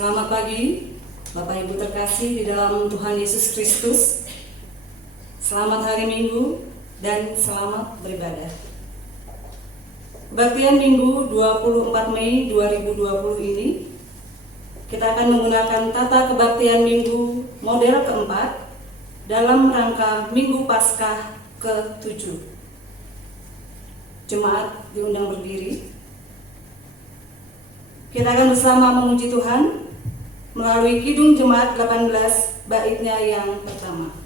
Selamat pagi, Bapak Ibu terkasih di dalam Tuhan Yesus Kristus. Selamat hari Minggu dan selamat beribadah. Kebaktian Minggu 24 Mei 2020 ini, kita akan menggunakan tata kebaktian Minggu model keempat dalam rangka Minggu Paskah ke-7. Jemaat diundang berdiri. Kita akan bersama memuji Tuhan melalui Kidung Jemaat 18 baitnya yang pertama.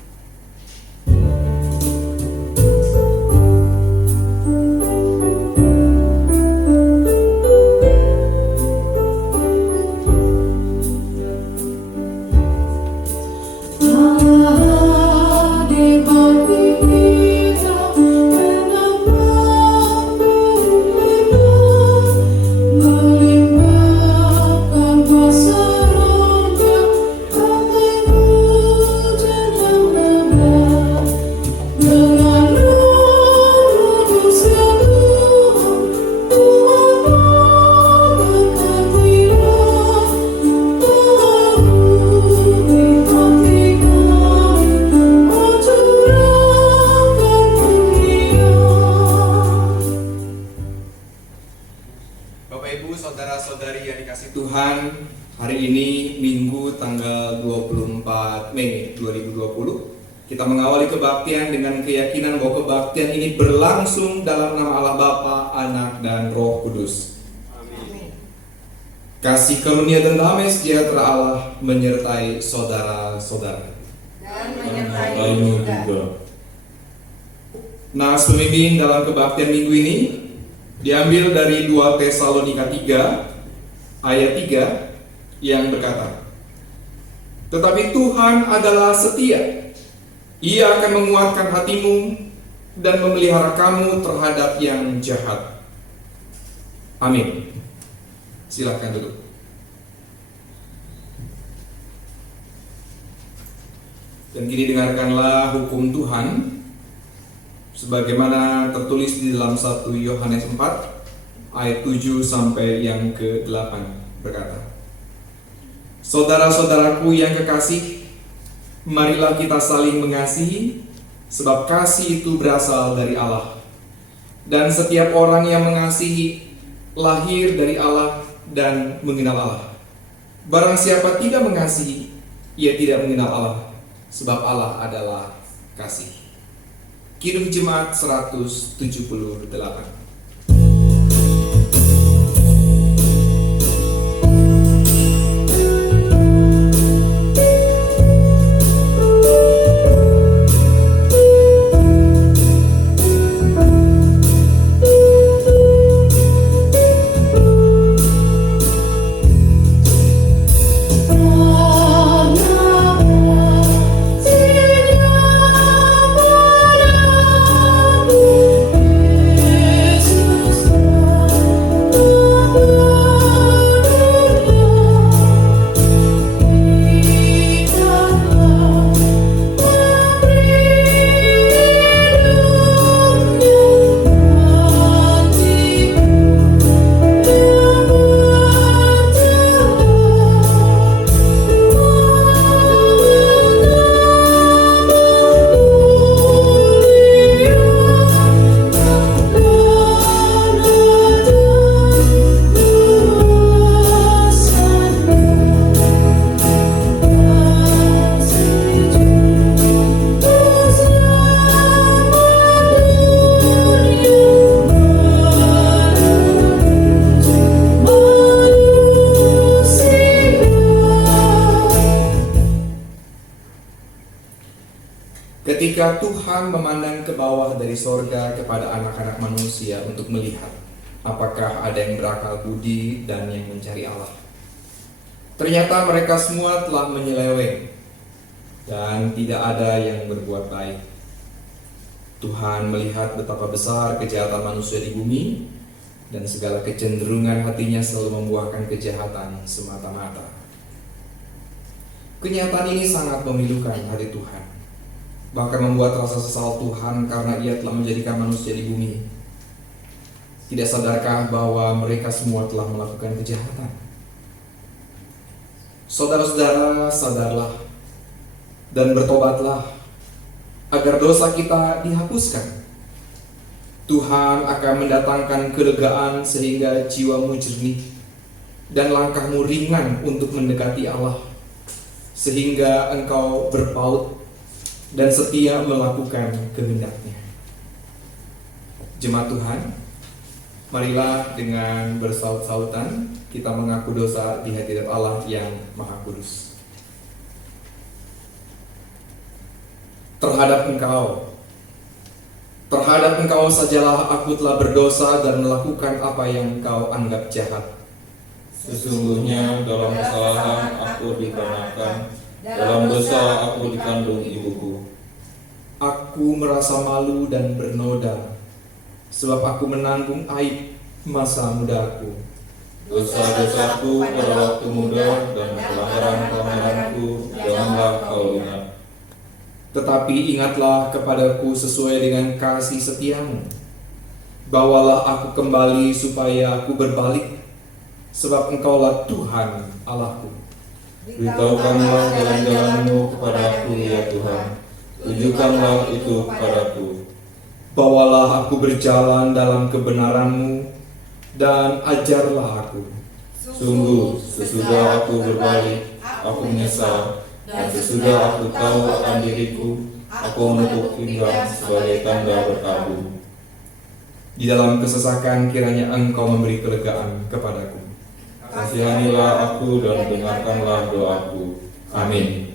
Saudara-saudari yang dikasih Tuhan, hari ini Minggu tanggal 24 Mei 2020, kita mengawali kebaktian dengan keyakinan bahwa kebaktian ini berlangsung dalam nama Allah Bapa, Anak, dan Roh Kudus. Amin. Kasih karunia dan damai sejahtera Allah menyertai saudara-saudara. Dan menyertai juga. Nas pemimpin dalam kebaktian minggu ini diambil dari 2 Tesalonika 3 ayat 3 yang berkata, "Tetapi Tuhan adalah setia. Ia akan menguatkan hatimu dan memelihara kamu terhadap yang jahat." Amin. Silakan duduk. Dan kini dengarkanlah hukum Tuhan sebagaimana tertulis di dalam 1 Yohanes 4 ayat 7 sampai yang ke-8 berkata, "Saudara-saudaraku yang kekasih, marilah kita saling mengasihi, sebab kasih itu berasal dari Allah. Dan setiap orang yang mengasihi lahir dari Allah dan mengenal Allah. Barang siapa tidak mengasihi, ia tidak mengenal Allah, sebab Allah adalah kasih." Kidung Jemaat 178. Ketika Tuhan memandang ke bawah dari sorga kepada anak-anak manusia untuk melihat apakah ada yang berakal budi dan yang mencari Allah, ternyata mereka semua telah menyeleweng dan tidak ada yang berbuat baik. Tuhan melihat betapa besar kejahatan manusia di bumi, dan segala kecenderungan hatinya selalu membuahkan kejahatan semata-mata. Kenyataan ini sangat memilukan hati Tuhan, bahkan membuat rasa sesal Tuhan karena Ia telah menjadikan manusia di bumi. Tidak sadarkah bahwa mereka semua telah melakukan kejahatan? Saudara-saudara, sadarlah dan bertobatlah agar dosa kita dihapuskan. Tuhan akan mendatangkan kelegaan sehingga jiwamu jernih dan langkahmu ringan untuk mendekati Allah, sehingga engkau berpaut dan setia melakukan kehendak-Nya. Jemaat Tuhan, marilah dengan bersaut-sautan kita mengaku dosa di hadirat Allah yang Maha Kudus. Terhadap engkau sajalah aku telah berdosa dan melakukan apa yang engkau anggap jahat. Sesungguhnya dalam kesalahan aku dikarenakan, dalam dosa aku dikandung ibuku. Aku merasa malu dan bernoda, sebab aku menanggung aib masa mudaku. Dosa-dosaku pada waktu muda dan pelanggaran-pelanggaranku janganlah kau ingat. Tetapi ingatlah kepadaku sesuai dengan kasih setiamu. Bawalah aku kembali supaya aku berbalik, sebab engkaulah Tuhan Allahku. Beritahukanlah jalan-jalanmu kepadaku ya Tuhan, tunjukkanlah itu kepadaku. Bawalah aku berjalan dalam kebenaran-Mu dan ajarlah aku. Sungguh, sesudah aku berbalik, aku menyesal, dan sesudah aku tahu akan diriku, aku menepuk pinggang sebagai tanda berkabung. Di dalam kesesakan kiranya Engkau memberi kelegaan kepadaku. Kasihanilah aku dan dengarkanlah doaku. Amin.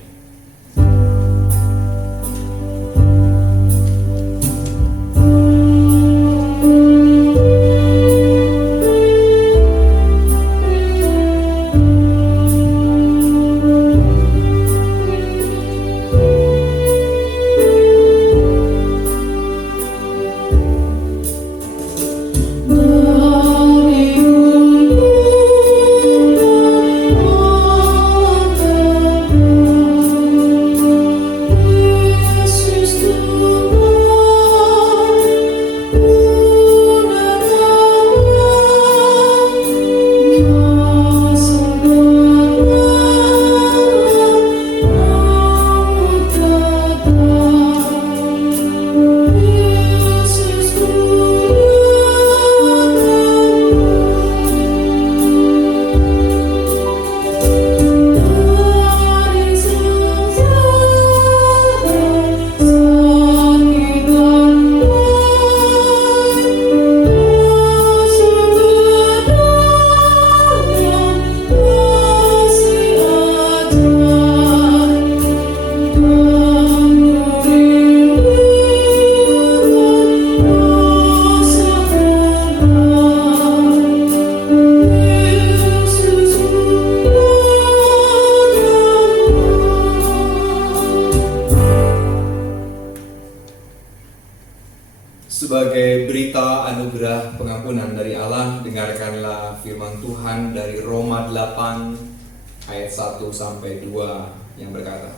Sebagai berita anugerah pengampunan dari Allah, dengarkanlah firman Tuhan dari Roma 8 ayat 1 sampai 2 yang berkata,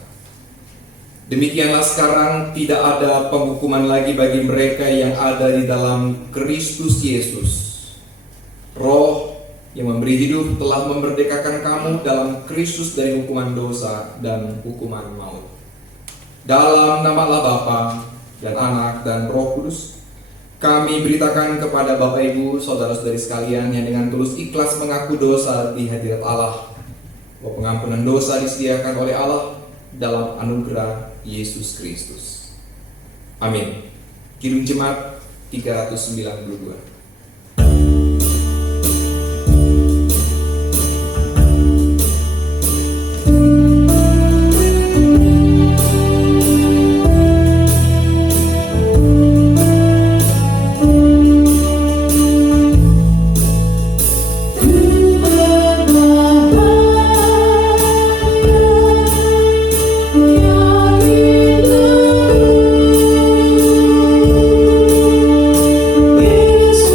demikianlah sekarang tidak ada penghukuman lagi bagi mereka yang ada di dalam Kristus Yesus. Roh yang memberi hidup telah memerdekakan kamu dalam Kristus dari hukuman dosa dan hukuman maut. Dalam nama Allah Bapa dan Anak dan Roh Kudus, kami beritakan kepada Bapak Ibu, saudara-saudari sekalian yang dengan tulus ikhlas mengaku dosa di hadirat Allah, bahwa pengampunan dosa disediakan oleh Allah dalam anugerah Yesus Kristus. Amin. Kidung Jemaat 392. Yesus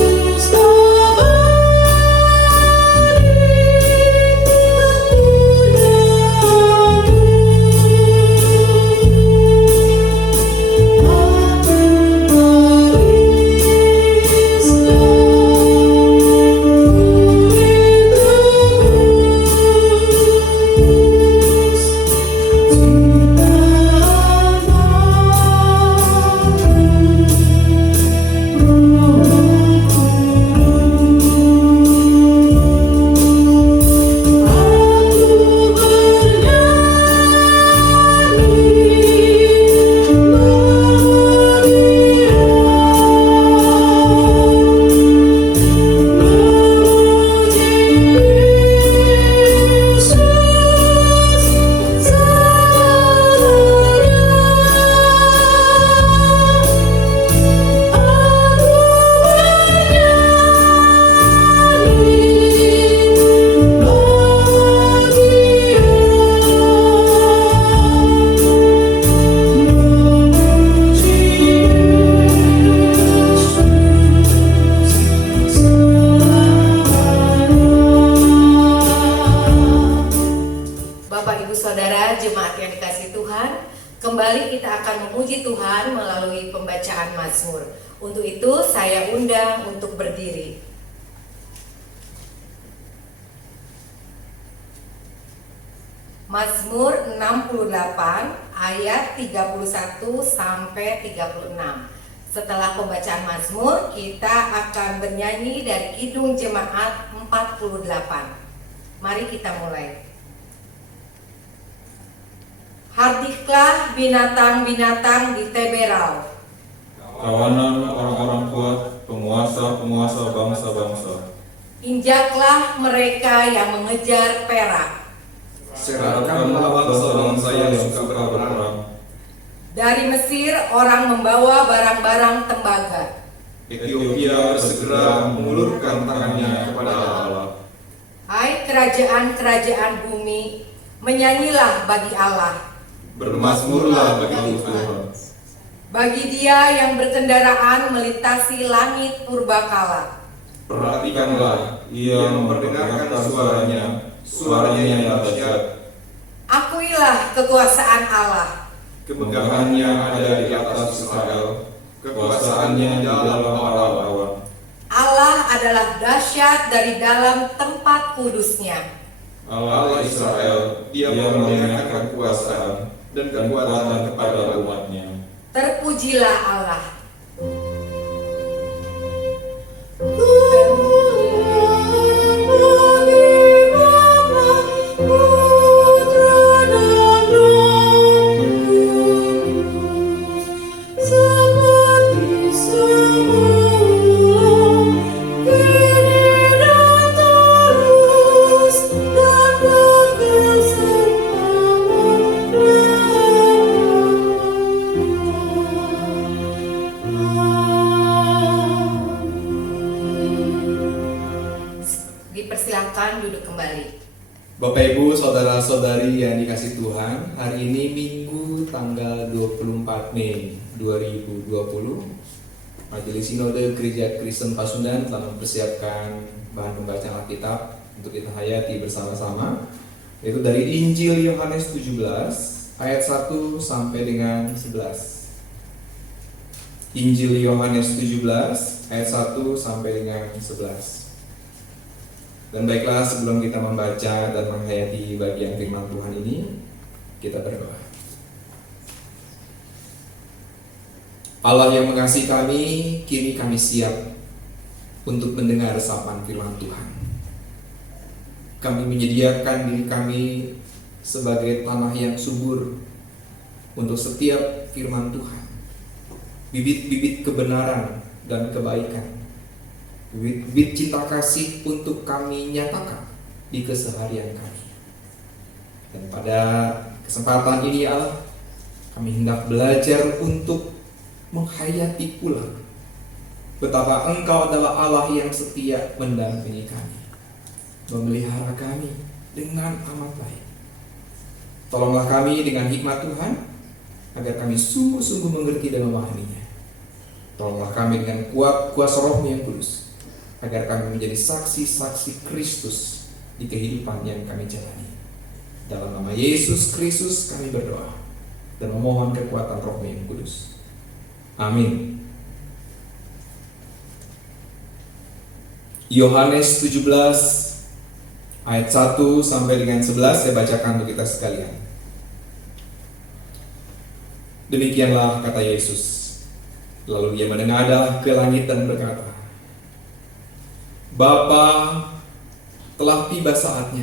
kembali kita akan memuji Tuhan melalui pembacaan Mazmur. Untuk itu saya undang untuk berdiri. Mazmur 68 ayat 31 sampai 36. Setelah pembacaan Mazmur, kita akan bernyanyi dari Kidung Jemaat 48. Mari kita mulai. Hardiklah binatang-binatang di Teberau, Kawanan orang-orang kuat, penguasa-penguasa bangsa-bangsa. injaklah mereka yang mengejar perak. Serahkanlah bangsa-bangsa yang suka berperang. Dari Mesir orang membawa barang-barang tembaga. Ethiopia segera mengulurkan tangannya kepada Allah. Hai kerajaan-kerajaan bumi, menyanyilah bagi Allah. Bermazmurlah bagi Tuhan. Bagi Dia yang berkendaraan melintasi langit purbakala. Perhatikanlah, ia memperdengarkan suaranya yang dahsyat. Akuilah kekuasaan Allah. Kemegahannya ada di atas Israel, kekuasaannya di dalam awan-awan. Allah adalah dahsyat dari dalam tempat kudusnya. Allah Israel, dia memperdengarkan kekuasaan dan kekuatan kepada umatnya. Terpujilah Allah. Dipersilakan duduk kembali. Bapak Ibu, saudara-saudari yang dikasih Tuhan, hari ini Minggu tanggal 24 Mei 2020, Majelis Sinode Gereja Kristen Pasundan telah mempersiapkan bahan pembacaan Alkitab untuk kita hayati bersama-sama, yaitu dari Injil Yohanes 17 ayat 1 sampai dengan 11. Injil Yohanes 17 ayat 1 sampai dengan 11. Dan baiklah, sebelum kita membaca dan menghayati bagian firman Tuhan ini, kita berdoa. Allah yang mengasihi kami, kini kami siap untuk mendengar sapaan firman Tuhan. Kami menyediakan diri kami sebagai tanah yang subur untuk setiap firman Tuhan. Bibit-bibit kebenaran dan kebaikan, bibit cinta kasih untuk kami nyatakan di keseharian kami. Dan pada kesempatan ini ya Allah, kami hendak belajar untuk menghayati pula betapa Engkau adalah Allah yang setia mendampingi kami, memelihara kami dengan amat baik. Tolonglah kami dengan hikmat Tuhan, agar kami sungguh-sungguh mengerti dan memahaminya. Tolonglah kami dengan kuasa Roh-Mu yang kudus, agar kami menjadi saksi-saksi Kristus di kehidupan yang kami jalani. Dalam nama Yesus Kristus kami berdoa dan memohon kekuatan Roh-Mu yang kudus. Amin. Yohanes 17 ayat 1 sampai dengan 11 saya bacakan untuk kita sekalian. Demikianlah kata Yesus. Lalu dia menengadah ke langit dan berkata, Bapa, telah tiba saatnya.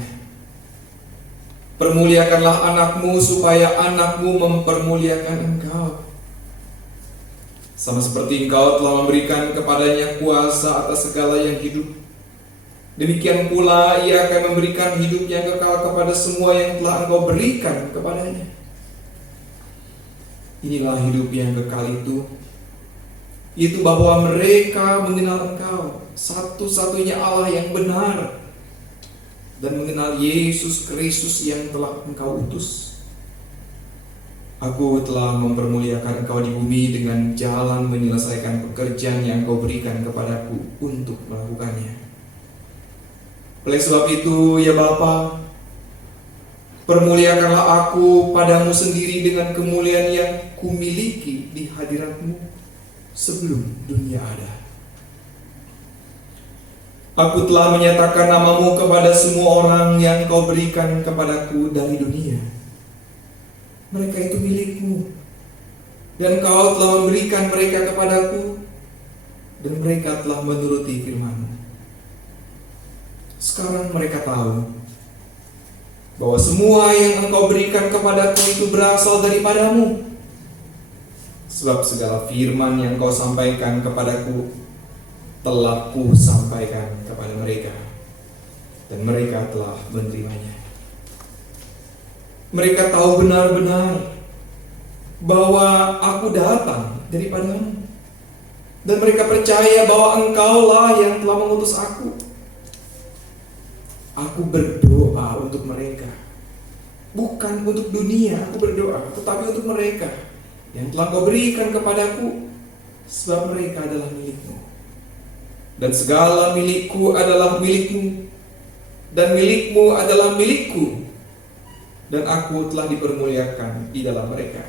Permuliakanlah anakmu supaya anakmu mempermuliakan engkau. Sama seperti engkau telah memberikan kepadanya kuasa atas segala yang hidup, demikian pula ia akan memberikan hidup yang kekal kepada semua yang telah engkau berikan kepadanya. Inilah hidup yang kekal itu bahwa mereka mengenal engkau, satu-satunya Allah yang benar, dan mengenal Yesus Kristus yang telah engkau utus. Aku telah mempermuliakan engkau di bumi dengan jalan menyelesaikan pekerjaan yang engkau berikan kepadaku untuk melakukannya. Oleh sebab itu, ya Bapa, Permuliakanlah aku padamu sendiri dengan kemuliaan yang kumiliki di hadiratmu sebelum dunia ada. Aku telah menyatakan namamu kepada semua orang yang kau berikan kepadaku dari dunia. Mereka itu milikmu, dan kau telah memberikan mereka kepadaku, dan mereka telah menuruti firman-Mu. Sekarang mereka tahu bahwa semua yang engkau berikan kepadaku itu berasal daripadamu. Sebab segala firman yang kau sampaikan kepadaku telah ku sampaikan kepada mereka, dan mereka telah menerimanya. Mereka tahu benar-benar bahwa aku datang daripadamu, dan mereka percaya bahwa engkaulah yang telah mengutus aku. Aku berdoa untuk mereka, bukan untuk dunia. Aku berdoa, tetapi untuk mereka yang telah kau berikan kepadaku, sebab mereka adalah milikmu, dan segala milikku adalah milikmu, dan milikmu adalah milikku, dan aku telah dipermuliakan di dalam mereka.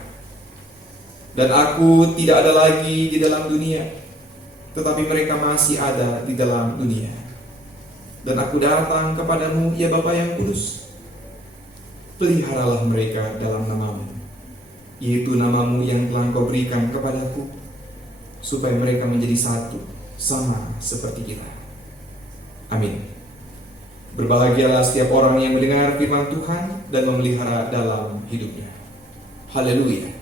Dan aku tidak ada lagi di dalam dunia, tetapi mereka masih ada di dalam dunia. Dan aku datang kepadamu, ya Bapa yang kudus. Peliharalah mereka dalam namamu, yaitu namamu yang telah kau berikan kepadaku, supaya mereka menjadi satu, sama seperti kita. Amin. Berbahagialah setiap orang yang mendengar firman Tuhan dan memelihara dalam hidupnya. Haleluya.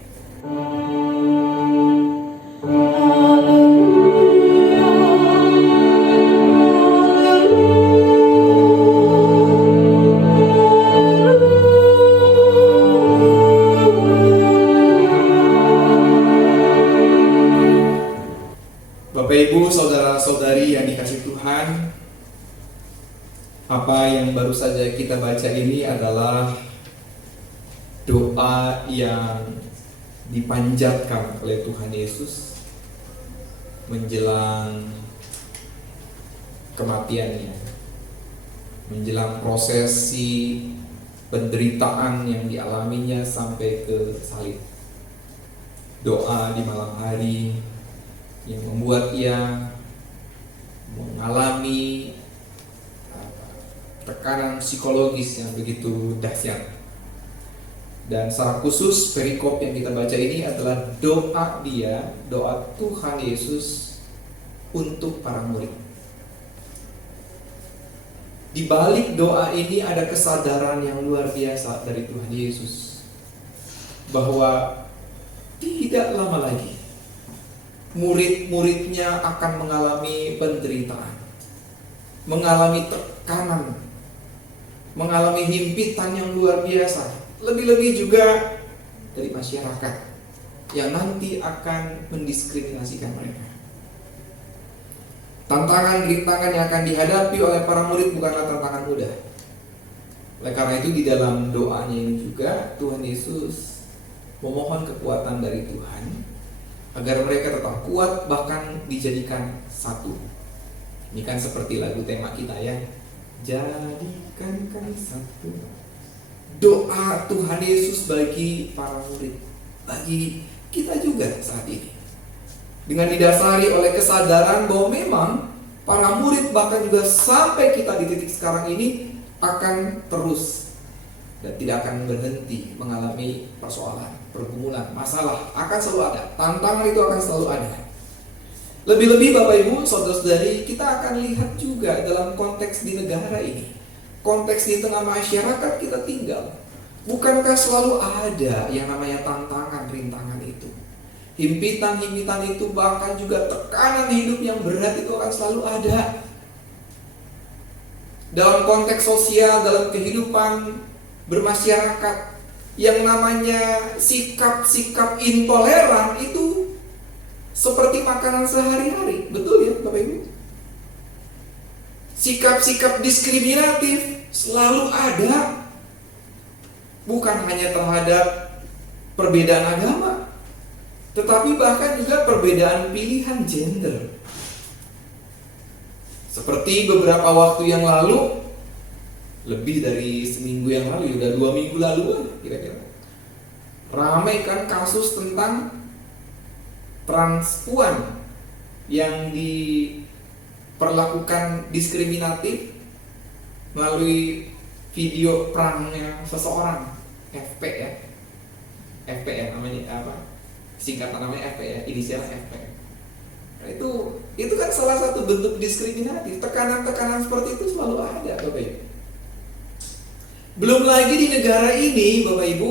Bapak Ibu, saudara-saudari yang dikasihi Tuhan, apa yang baru saja kita baca ini adalah doa yang dipanjatkan oleh Tuhan Yesus menjelang kematiannya, menjelang prosesi penderitaan yang dialaminya sampai ke salib. Doa di malam hari yang membuat ia mengalami tekanan psikologis yang begitu dahsyat. Dan secara khusus perikop yang kita baca ini adalah doa dia, doa Tuhan Yesus untuk para murid. Di balik doa ini ada kesadaran yang luar biasa dari Tuhan Yesus, bahwa tidak lama lagi murid-muridnya akan mengalami penderitaan, mengalami tekanan, mengalami himpitan yang luar biasa. Lebih-lebih juga dari masyarakat yang nanti akan mendiskriminasikan mereka. Tantangan-rintangan yang akan dihadapi oleh para murid bukanlah tantangan mudah. Oleh karena itu di dalam doanya ini juga Tuhan Yesus memohon kekuatan dari Tuhan agar mereka tetap kuat, bahkan dijadikan satu. Ini kan seperti lagu tema kita ya, jadikan kami satu. Doa Tuhan Yesus bagi para murid, bagi kita juga saat ini, dengan didasari oleh kesadaran bahwa memang para murid bahkan juga sampai kita di titik sekarang ini akan terus dan tidak akan berhenti mengalami persoalan, pergumulan, masalah, akan selalu ada. Tantangan itu akan selalu ada. Lebih-lebih Bapak Ibu, saudara-saudari, kita akan lihat juga dalam konteks di negara ini, konteks di tengah masyarakat kita tinggal. Bukankah selalu ada yang namanya tantangan, rintangan itu? Himpitan-himpitan itu, bahkan juga tekanan hidup yang berat itu akan selalu ada. Dalam konteks sosial, dalam kehidupan bermasyarakat, yang namanya sikap-sikap intoleran itu seperti makanan sehari-hari. Betul ya Bapak Ibu? Sikap-sikap diskriminatif selalu ada. Bukan hanya terhadap perbedaan agama, tetapi bahkan juga perbedaan pilihan gender. Seperti beberapa waktu yang lalu lebih dari seminggu yang lalu, udah 2 minggu laluan kira-kira. Ramai kan kasus tentang transpuan yang diperlakukan diskriminatif melalui video perangnya seseorang, FP ya. FP ya namanya apa? Singkatan namanya FP ya, inisial FP. Nah, itu kan salah satu bentuk diskriminatif. Tekanan-tekanan seperti itu selalu ada, Bapak Ibu. Belum lagi di negara ini, Bapak Ibu,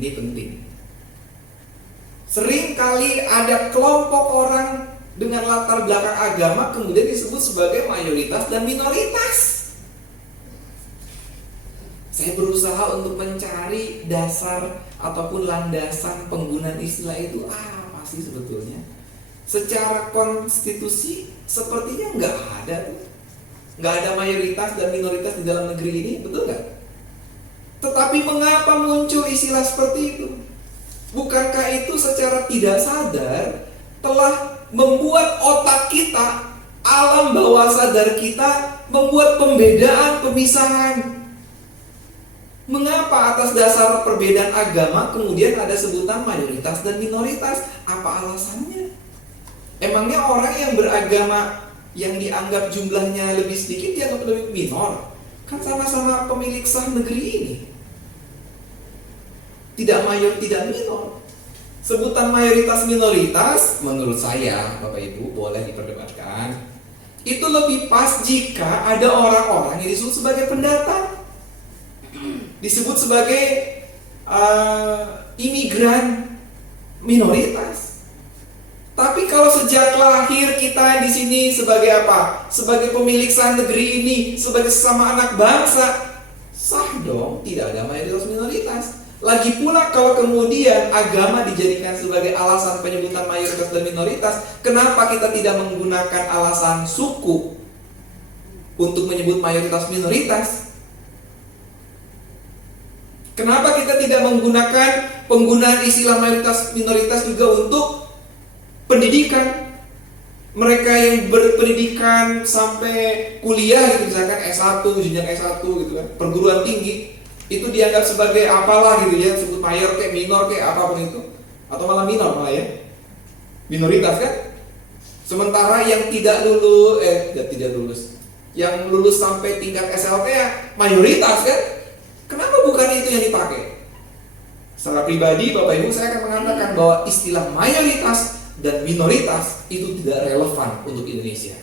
ini penting. Sering kali ada kelompok orang dengan latar belakang agama kemudian disebut sebagai mayoritas dan minoritas. Saya berusaha untuk mencari dasar ataupun landasan penggunaan istilah itu apa sih sebetulnya. Secara konstitusi sepertinya nggak ada tuh. Nggak ada mayoritas dan minoritas di dalam negeri ini, betul nggak? Tetapi mengapa muncul istilah seperti itu? Bukankah itu secara tidak sadar telah membuat otak kita, alam bawah sadar kita membuat pembedaan, pemisahan. Mengapa atas dasar perbedaan agama kemudian ada sebutan mayoritas dan minoritas? Apa alasannya? Emangnya orang yang beragama yang dianggap jumlahnya lebih sedikit dianggap lebih minor? Kan sama-sama pemilik sah negeri ini. Tidak mayor, tidak minor. Sebutan mayoritas minoritas menurut saya, Bapak Ibu, boleh diperdebatkan. Itu lebih pas jika ada orang-orang yang disebut sebagai pendatang, disebut sebagai imigran minoritas. Tapi kalau sejak lahir kita di sini sebagai apa? Sebagai pemilik sah negeri ini, sebagai sesama anak bangsa, sah dong, tidak ada mayoritas minoritas. Lagi pula kalau kemudian agama dijadikan sebagai alasan penyebutan mayoritas dan minoritas, kenapa kita tidak menggunakan alasan suku untuk menyebut mayoritas minoritas? Kenapa kita tidak menggunakan penggunaan istilah mayoritas minoritas juga untuk pendidikan? Mereka yang berpendidikan sampai kuliah gitu, misalkan S1, jenjang S1 gitu kan, perguruan tinggi, itu dianggap sebagai apalah gitu ya, sebut mayor kayak minor kayak apapun itu, atau malah minor malah ya, minoritas kan. Sementara yang tidak lulus, yang lulus sampai tingkat SLT ya mayoritas kan. Kenapa bukan itu yang dipakai? Secara pribadi Bapak Ibu, saya akan mengatakan bahwa istilah mayoritas dan minoritas itu tidak relevan untuk Indonesia.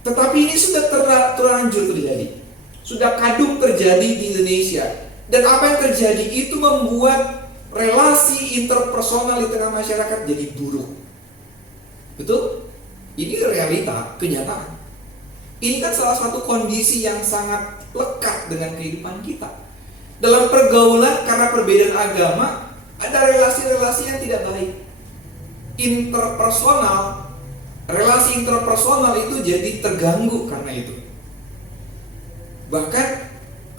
Tetapi ini sudah terlanjur terjadi, sudah kadung terjadi di Indonesia. Dan apa yang terjadi itu membuat relasi interpersonal di tengah masyarakat jadi buruk. Betul? Ini realita, kenyataan. Ini kan salah satu kondisi yang sangat lekat dengan kehidupan kita. Dalam pergaulan karena perbedaan agama, ada relasi-relasi yang tidak baik. Relasi interpersonal itu jadi terganggu karena itu. Bahkan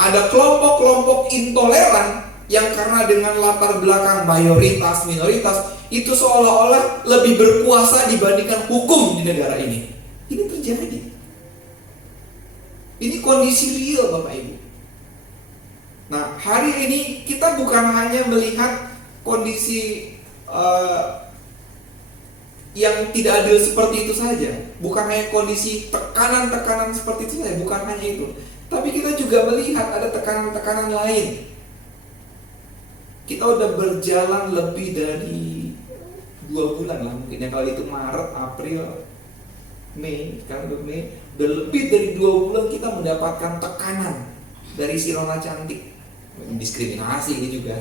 ada kelompok-kelompok intoleran yang karena dengan latar belakang mayoritas, minoritas, itu seolah-olah lebih berkuasa dibandingkan hukum di negara ini. Ini terjadi. Ini kondisi real Bapak Ibu. Nah, hari ini kita bukan hanya melihat kondisi yang tidak adil seperti itu saja, bukan hanya kondisi tekanan-tekanan seperti itu saja, bukan hanya itu. Tapi kita juga melihat ada tekanan-tekanan lain. Kita udah berjalan lebih dari 2 bulan lah mungkin ya, kalau itu Maret, April, Mei, sekarang udah Mei, udah lebih dari 2 bulan kita mendapatkan tekanan dari si Nona cantik. Diskriminasi ini juga.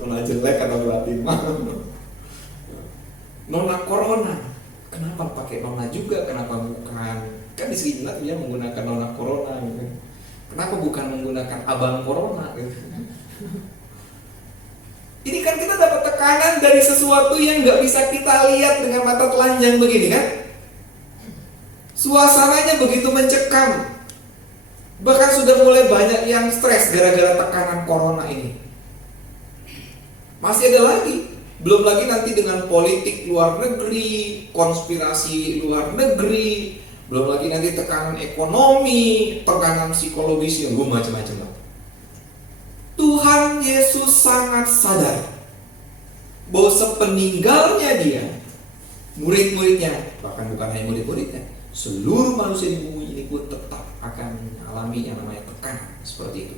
Nona jelek atau berarti Nona Corona. Kenapa pakai Nona juga? Kenapa bukan? Kan di sini dia menggunakan Nona Corona gitu. Kenapa bukan menggunakan Abang Corona gitu? Ini kan kita dapat tekanan dari sesuatu yang nggak bisa kita lihat dengan mata telanjang begini kan? Suasananya begitu mencekam. Bahkan sudah mulai banyak yang stres gara-gara tekanan corona ini. Masih ada lagi. Belum lagi nanti dengan politik luar negeri, konspirasi luar negeri, Belum lagi nanti tekanan ekonomi, tekanan psikologis yang macam-macam. Tuhan Yesus sangat sadar bahwa sepeninggalnya dia, murid-muridnya, bahkan bukan hanya murid-muridnya, seluruh manusia di bumi ini pun tetap akan mengalami yang namanya tekanan seperti itu.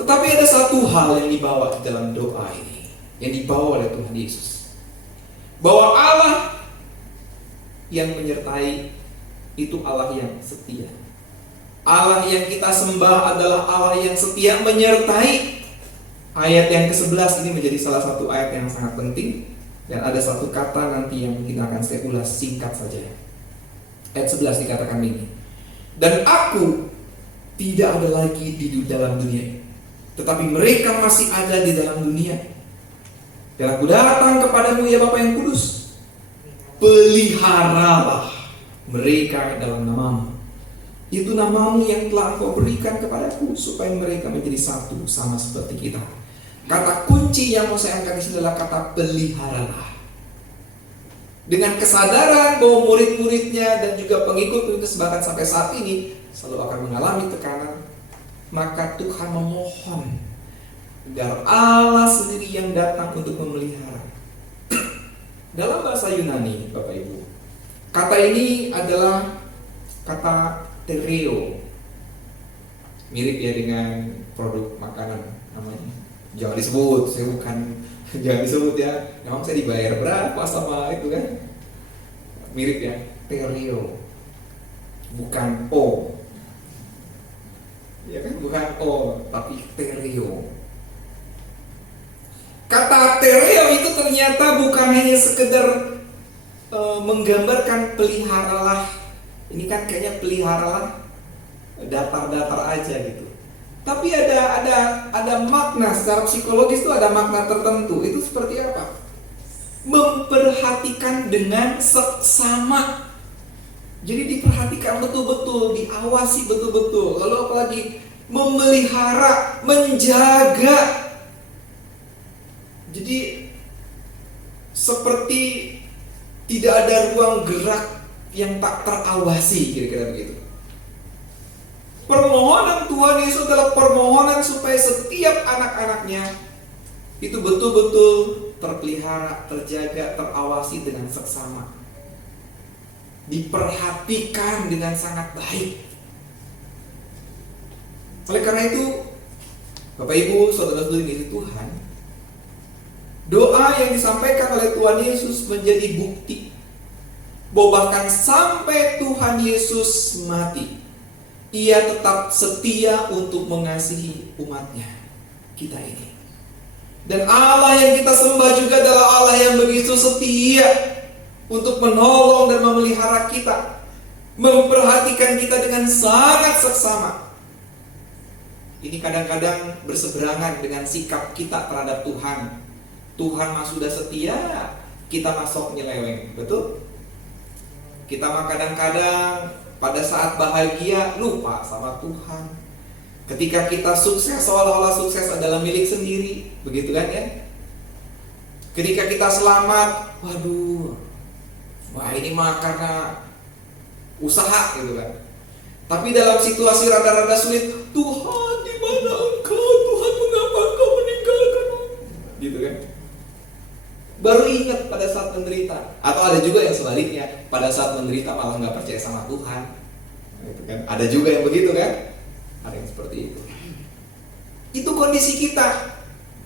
Tetapi ada satu hal yang dibawa di dalam doa ini, yang dibawa oleh Tuhan Yesus, bahwa Allah yang menyertai itu Allah yang setia. Allah yang kita sembah adalah Allah yang setia menyertai. Ayat yang ke-11 ini menjadi salah satu ayat yang sangat penting. Dan ada satu kata nanti yang kita akan saya ulas singkat saja. Ayat 11 dikatakan begini. Dan aku tidak ada lagi di dalam dunia, tetapi mereka masih ada di dalam dunia. Dan aku datang kepadamu ya Bapa yang kudus, peliharalah mereka dalam namamu. Itu namamu yang telah Engkau berikan kepadaku, supaya mereka menjadi satu sama seperti kita. Kata kunci yang mau saya angkat di sini adalah kata peliharalah. Dengan kesadaran bahwa murid-muridnya dan juga pengikut-pengikut bahkan sampai saat ini selalu akan mengalami tekanan, maka Tuhan memohon agar Allah sendiri yang datang untuk memelihara. Dalam bahasa Yunani, Bapak Ibu, kata ini adalah kata tereo. Mirip ya dengan produk makanan namanya. Jangan disebut, saya bukan, jangan disebut ya. Memang saya dibayar berapa sama itu kan? Mirip ya, tereo. Bukan O. Ya kan, bukan O, tapi tereo. Kata tereo itu ternyata bukan hanya sekedar menggambarkan peliharalah. Ini kan kayaknya peliharalah datar-datar aja gitu. Tapi ada makna secara psikologis itu, ada makna tertentu. Itu seperti apa? Memperhatikan dengan seksama. Jadi diperhatikan betul-betul, diawasi betul-betul. Lalu apalagi memelihara, menjaga. Jadi seperti tidak ada ruang gerak yang tak terawasi, kira-kira begitu. Permohonan Tuhan Yesus adalah permohonan supaya setiap anak-anaknya itu betul-betul terpelihara, terjaga, terawasi dengan seksama, diperhatikan dengan sangat baik. Oleh karena itu, Bapak Ibu, saudara-saudari di Tuhan, doa yang disampaikan oleh Tuhan Yesus menjadi bukti bahwa bahkan sampai Tuhan Yesus mati, Ia tetap setia untuk mengasihi umatnya, kita ini. Dan Allah yang kita sembah juga adalah Allah yang begitu setia untuk menolong dan memelihara kita, memperhatikan kita dengan sangat seksama. Ini kadang-kadang berseberangan dengan sikap kita terhadap Tuhan. Tuhan mah sudah setia, kita masuk nyeleweng, betul? Kita mah kadang-kadang pada saat bahagia lupa sama Tuhan. Ketika kita sukses, seolah-olah sukses adalah milik sendiri, begitu kan ya? Ketika kita selamat, waduh, wah ini mah karena usaha gitu kan. Tapi dalam situasi rada-rada sulit, Tuhan di mana Engkau? Tuhan mengapa Engkau meninggalkan? Gitu kan? Baru ingat pada saat menderita. Atau ada juga yang sebaliknya, pada saat menderita malah nggak percaya sama Tuhan. Gitu kan? Ada juga yang begitu kan? Ada yang seperti itu. Itu kondisi kita,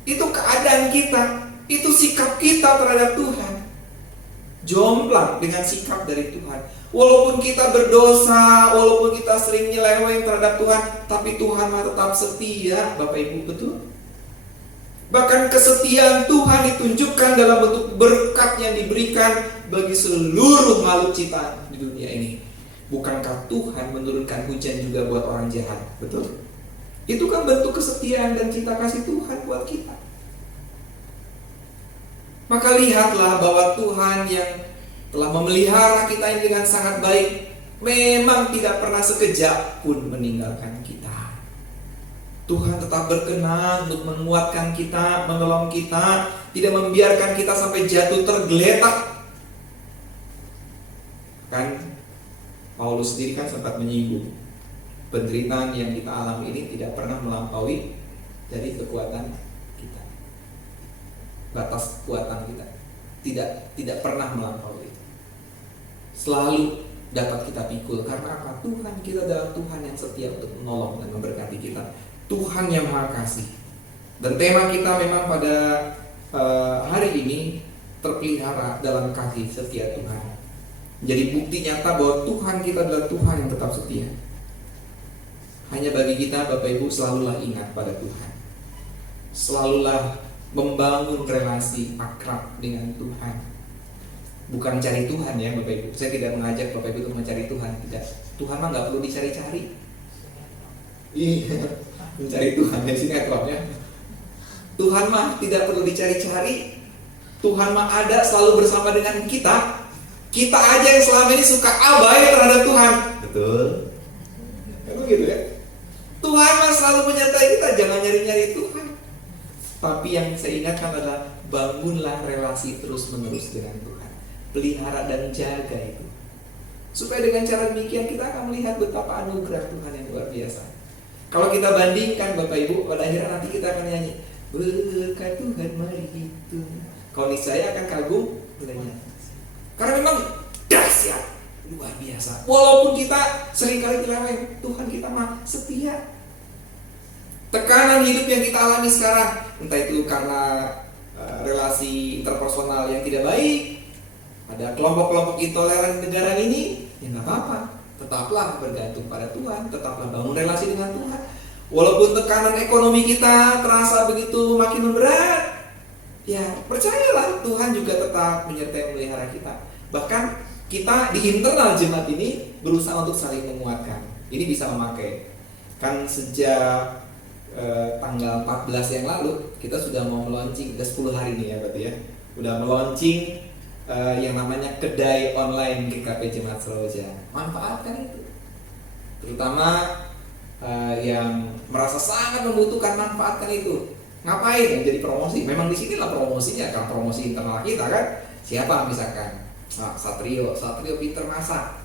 itu keadaan kita, itu sikap kita terhadap Tuhan. Jomplang dengan sikap dari Tuhan. Walaupun kita berdosa, walaupun kita sering nyeleweng terhadap Tuhan, tapi Tuhan tetap setia, Bapak Ibu, betul? Bahkan kesetiaan Tuhan ditunjukkan dalam bentuk berkat yang diberikan bagi seluruh makhluk ciptaan di dunia ini. Bukankah Tuhan menurunkan hujan juga buat orang jahat? Betul? Itu kan bentuk kesetiaan dan cinta kasih Tuhan buat kita. Maka lihatlah bahwa Tuhan yang telah memelihara kita ini dengan sangat baik, memang tidak pernah sekejap pun meninggalkan kita. Tuhan tetap berkenan untuk menguatkan kita, menolong kita, tidak membiarkan kita sampai jatuh tergeletak. Kan Paulus sendiri kan sempat menyinggung penderitaan yang kita alami ini tidak pernah melampaui dari kekuatan kita, batas kekuatan kita tidak pernah melampaui, selalu dapat kita pikul. Karena apa? Tuhan kita adalah Tuhan yang setia untuk menolong dan memberkati kita, Tuhan yang Maha Kasih. Dan tema kita memang pada hari ini terpelihara dalam kasih setia Tuhan. Jadi bukti nyata bahwa Tuhan kita adalah Tuhan yang tetap setia. Hanya bagi kita, Bapak Ibu, selalulah ingat pada Tuhan. Selalulah membangun relasi akrab dengan Tuhan. Bukan cari Tuhan ya Bapak Ibu. Saya tidak mengajak Bapak Ibu untuk mencari Tuhan, tidak. Tuhan mah nggak perlu dicari-cari. Iya, mencari Tuhan ya sinetronnya. Tuhan mah tidak perlu dicari-cari. Tuhan mah ada selalu bersama dengan kita. Kita aja yang selama ini suka abai terhadap Tuhan. Betul. Emang gitu ya. Tuhan mah selalu menyertai kita, jangan nyari-nyari Tuhan. Tapi yang saya ingatkan adalah bangunlah relasi terus-menerus dengan Tuhan. Pelihara dan jaga itu. Supaya dengan cara demikian kita akan melihat betapa anugerah Tuhan yang luar biasa. Kalau kita bandingkan Bapak Ibu, pada akhirnya nanti kita akan nyanyi berkat Tuhan mari itu. Kalau saya akan kagum bilangnya. Karena memang dahsyat, luar biasa. Walaupun kita seringkali dileweng, Tuhan kita mah setia. Tekanan hidup yang kita alami sekarang, entah itu karena relasi interpersonal yang tidak baik, ada kelompok-kelompok intoleran di negara ini, ya nggak apa-apa. Tetaplah bergantung pada Tuhan, tetaplah bangun relasi dengan Tuhan. Walaupun tekanan ekonomi kita terasa begitu makin memberat, ya percayalah Tuhan juga tetap menyertai memelihara kita. Bahkan kita di internal jemaat ini berusaha untuk saling menguatkan. Ini bisa memakai. Kan sejak tanggal 14 yang lalu kita sudah mau meluncing, udah 10 hari nih ya berarti ya. Udah meluncing yang namanya kedai online GKP Jemaat Serawaja. Manfaatkan itu. Terutama yang merasa sangat membutuhkan, manfaatkan itu. Ngapain? Jadi promosi. Memang di sinilah promosinya, kan promosi internal kita kan. Siapa misalkan? Satrio pinter masak.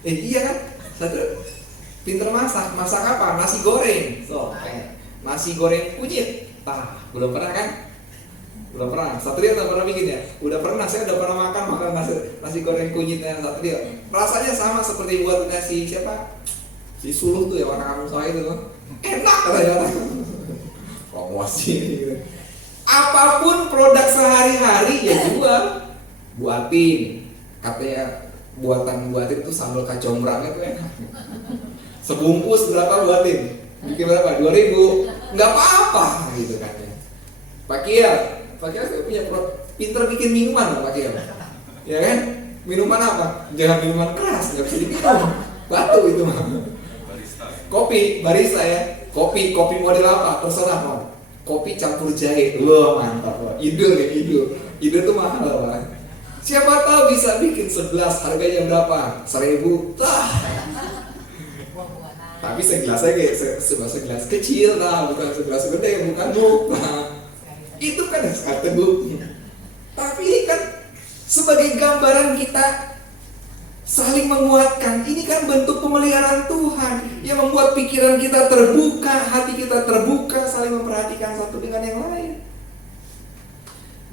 Iya kan? Satrio pinter masak. Masak apa? Nasi goreng. Nasi goreng kunyit. Belum pernah kan? Belum pernah. Satrio udah pernah bikin ya? Udah pernah. Saya udah pernah makan nasi goreng kunyitnya Satrio. Rasanya sama seperti buat nasi siapa? Si Suluh tuh ya, warna kamu saya itu kan. Enak katanya. Promosi gitu. Apapun produk sehari-hari ya jual. Buatin. Katanya buatin itu sambal kacang brangnya tuh enak. Sebungkus berapa buatin? Bikin berapa? 2.000. Enggak apa-apa gitu kan ya. Pak Kiai saya punya pinter bikin minuman Pak Kiai. Ya kan? Minuman apa? Jangan minuman keras, enggak bisa diminum. Batu itu mah. Kopi, barista ya. Kopi model apa? Terserah mau. Kopi campur jahe. Wah, mantap, Pak. Ide tuh mahal, Pak. Siapa tahu bisa bikin 11, harganya berapa? 1.000. Tapi segelasnya kayak segelas kecil bukan segelas gede, bukan muk. Itu kan sangat teguh. Tapi ini kan sebagai gambaran kita saling menguatkan. Ini kan bentuk pemeliharaan Tuhan yang membuat pikiran kita terbuka, hati kita terbuka, saling memperhatikan satu dengan yang lain.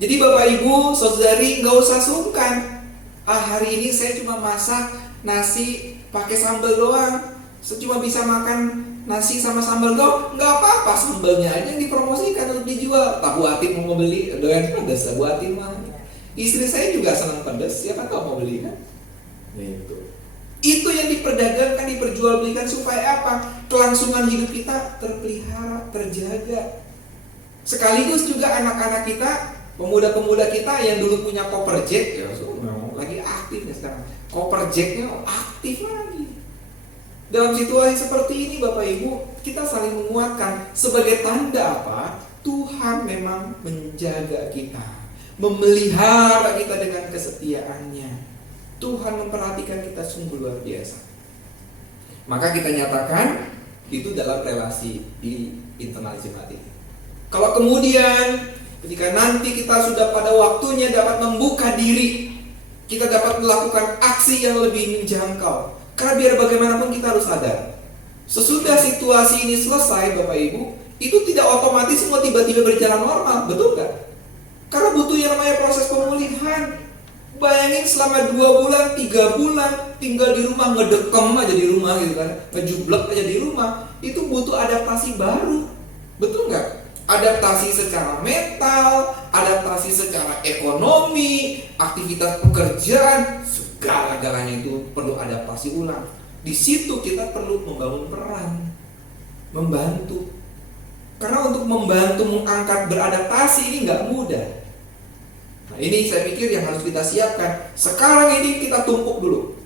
Jadi Bapak Ibu, Saudari, nggak usah sungkan. Hari ini saya cuma masak nasi pakai sambal doang. Saya cuma bisa makan nasi sama sambal doang. Nggak apa-apa, sambalnya aja yang dipromosikan untuk dijual. Tak buatin mau beli, doyan pedas, tak buatin mah. Istri saya juga senang pedas, siapa tahu mau beli kan? Itu yang diperdagangkan, diperjualbelikan supaya apa? Kelangsungan hidup kita terpelihara, terjaga. Sekaligus juga anak-anak kita, pemuda-pemuda kita yang dulu punya koper jack, ya lagi aktif nih sekarang. Koper jacknya aktif lagi. Dalam situasi seperti ini Bapak Ibu, kita saling menguatkan. Sebagai tanda apa? Tuhan memang menjaga kita, memelihara kita dengan kesetiaannya. Tuhan memperhatikan kita sungguh luar biasa. Maka kita nyatakan itu dalam relasi di internal jemaat ini. Kalau kemudian ketika nanti kita sudah pada waktunya dapat membuka diri, Kita dapat melakukan aksi yang lebih menjangkau. Karena biar bagaimanapun kita harus sadar, sesudah situasi ini selesai Bapak Ibu, itu tidak otomatis semua tiba-tiba berjalan normal, betul nggak? Karena butuh yang namanya proses pemulihan. Bayangin selama 2 bulan, 3 bulan tinggal di rumah, ngedekem aja di rumah gitu kan, ngejublek aja di rumah, itu butuh adaptasi baru, betul nggak? Adaptasi secara mental, adaptasi secara ekonomi, aktivitas pekerjaan, segala-galanya itu perlu adaptasi ulang. Di situ kita perlu membangun peran, membantu. Karena untuk membantu mengangkat beradaptasi ini nggak mudah. Nah, ini saya pikir yang harus kita siapkan. Sekarang ini kita tumpuk dulu.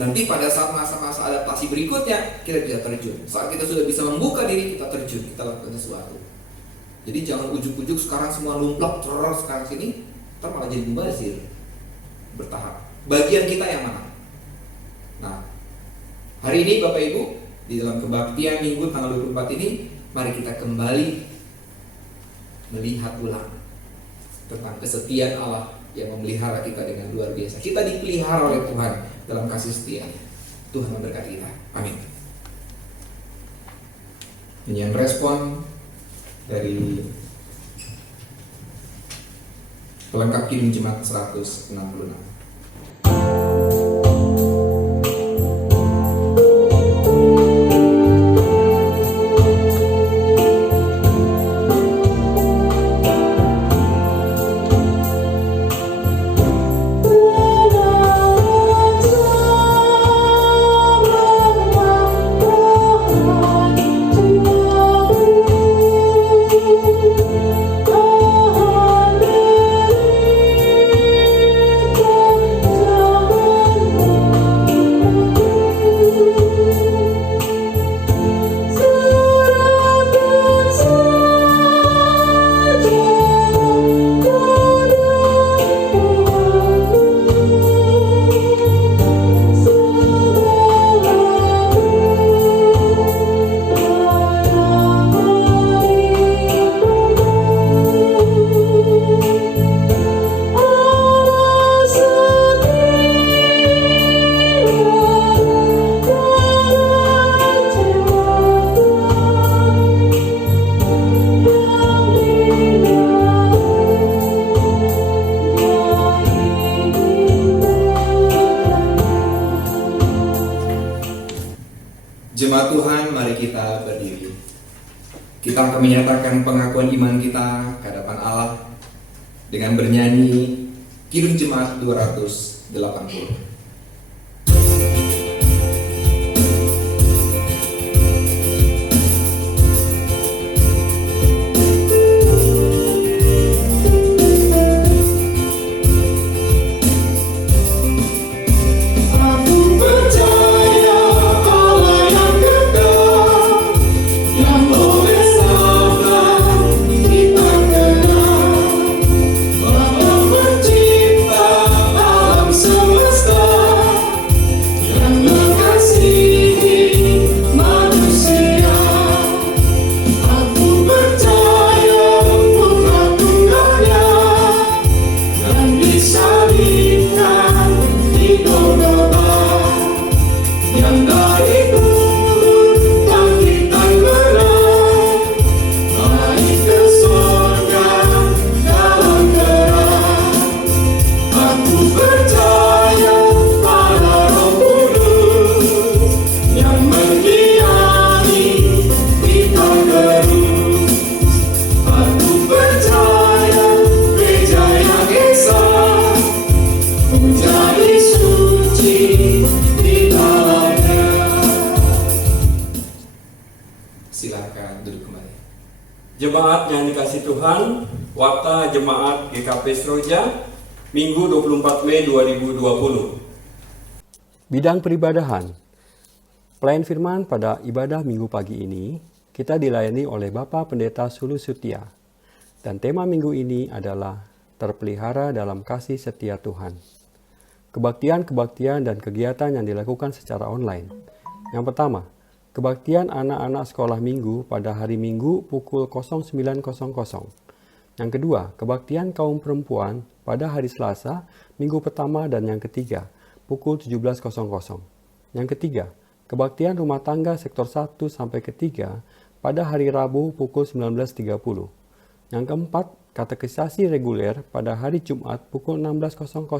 Nanti pada saat masa-masa adaptasi berikutnya kita bisa terjun. Saat kita sudah bisa membuka diri, kita terjun, kita lakukan sesuatu. Jadi jangan ujuk-ujuk sekarang semua lumplak terus sekarang sini, ntar malah jadi mubazir. Bertahap. Bagian kita yang mana? Nah, hari ini Bapak Ibu, di dalam kebaktian Minggu tanggal 24 ini, mari kita kembali melihat ulang tentang kesetiaan Allah yang memelihara kita dengan luar biasa. Kita dipelihara oleh Tuhan dalam kasih setia-Nya. Tuhan memberkati kita. Amin. Nyanyian respon dari pelengkap Kidung Jemaat 166. Jemaat Tuhan, mari kita berdiri. Kita akan menyatakan pengakuan iman kita ke hadapan Allah dengan bernyanyi Kidung Jemaat 280. Silakan duduk kembali. Jemaat yang dikasih Tuhan, Wakta Jemaat GKP Seroja, Minggu 24 Mei 2020. Bidang peribadahan. Pelayan firman pada ibadah minggu pagi ini, kita dilayani oleh Bapak Pendeta Sulu Sutia. Dan tema minggu ini adalah terpelihara dalam kasih setia Tuhan. Kebaktian-kebaktian dan kegiatan yang dilakukan secara online. Yang pertama, kebaktian anak-anak sekolah minggu pada hari Minggu pukul 09.00. Yang kedua, kebaktian kaum perempuan pada hari Selasa, minggu pertama dan yang ketiga, pukul 17.00. Yang ketiga, kebaktian rumah tangga sektor 1 sampai ketiga pada hari Rabu pukul 19.30. Yang keempat, katekisasi reguler pada hari Jumat pukul 16.00.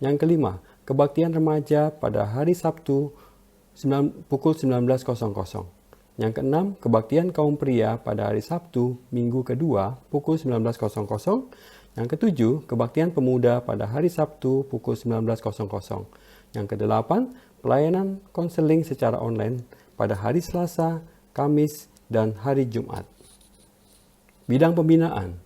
Yang kelima, kebaktian remaja pada hari Sabtu pukul 19.00. Yang keenam, kebaktian kaum pria pada hari Sabtu, minggu kedua, pukul 19.00. Yang ketujuh, kebaktian pemuda pada hari Sabtu, pukul 19.00. Yang kedelapan, pelayanan konseling secara online pada hari Selasa, Kamis, dan hari Jumat. Bidang pembinaan.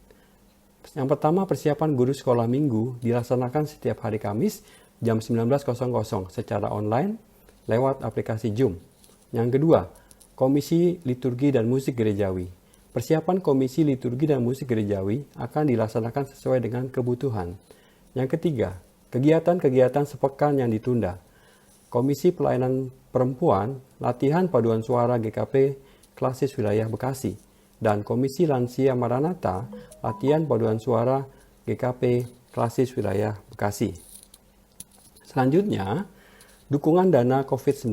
Yang pertama, persiapan guru sekolah minggu dilaksanakan setiap hari Kamis jam 19.00 secara online lewat aplikasi Zoom. Yang kedua, Komisi Liturgi dan Musik Gerejawi. Persiapan Komisi Liturgi dan Musik Gerejawi akan dilaksanakan sesuai dengan kebutuhan. Yang ketiga, kegiatan-kegiatan sepekan yang ditunda. Komisi Pelayanan Perempuan, Latihan Paduan Suara GKP Klasis Wilayah Bekasi, dan Komisi Lansia Maranatha, Latihan Paduan Suara GKP Klasis Wilayah Bekasi. Selanjutnya, dukungan dana COVID-19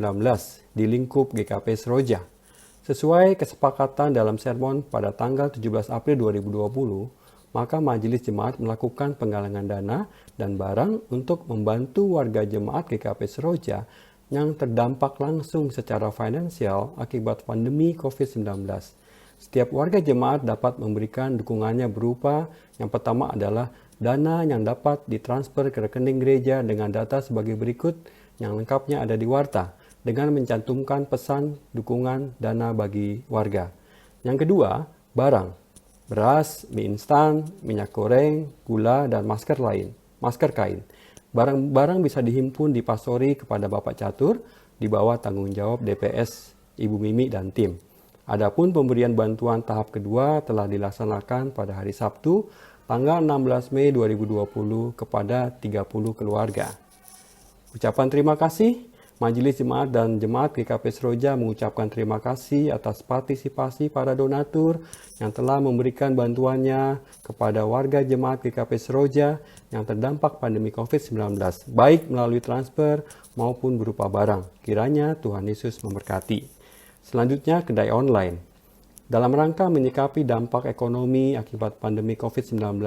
di lingkup GKP Seroja. Sesuai kesepakatan dalam sermon pada tanggal 17 April 2020, maka Majelis Jemaat melakukan penggalangan dana dan barang untuk membantu warga jemaat GKP Seroja yang terdampak langsung secara finansial akibat pandemi COVID-19. Setiap warga jemaat dapat memberikan dukungannya berupa yang pertama adalah dana yang dapat ditransfer ke rekening gereja dengan data sebagai berikut yang lengkapnya ada di warta dengan mencantumkan pesan dukungan dana bagi warga. Yang kedua, barang, beras, mie instan, minyak goreng, gula, dan masker kain. Barang-barang bisa dihimpun di pasori kepada Bapak Catur di bawah tanggung jawab DPS Ibu Mimi dan tim. Adapun pemberian bantuan tahap kedua telah dilaksanakan pada hari Sabtu, tanggal 16 Mei 2020 kepada 30 keluarga. Ucapan terima kasih. Majelis Jemaat dan Jemaat GKP Seroja mengucapkan terima kasih atas partisipasi para donatur yang telah memberikan bantuannya kepada warga Jemaat GKP Seroja yang terdampak pandemi COVID-19, baik melalui transfer maupun berupa barang. Kiranya Tuhan Yesus memberkati. Selanjutnya, kedai online. Dalam rangka menyikapi dampak ekonomi akibat pandemi COVID-19,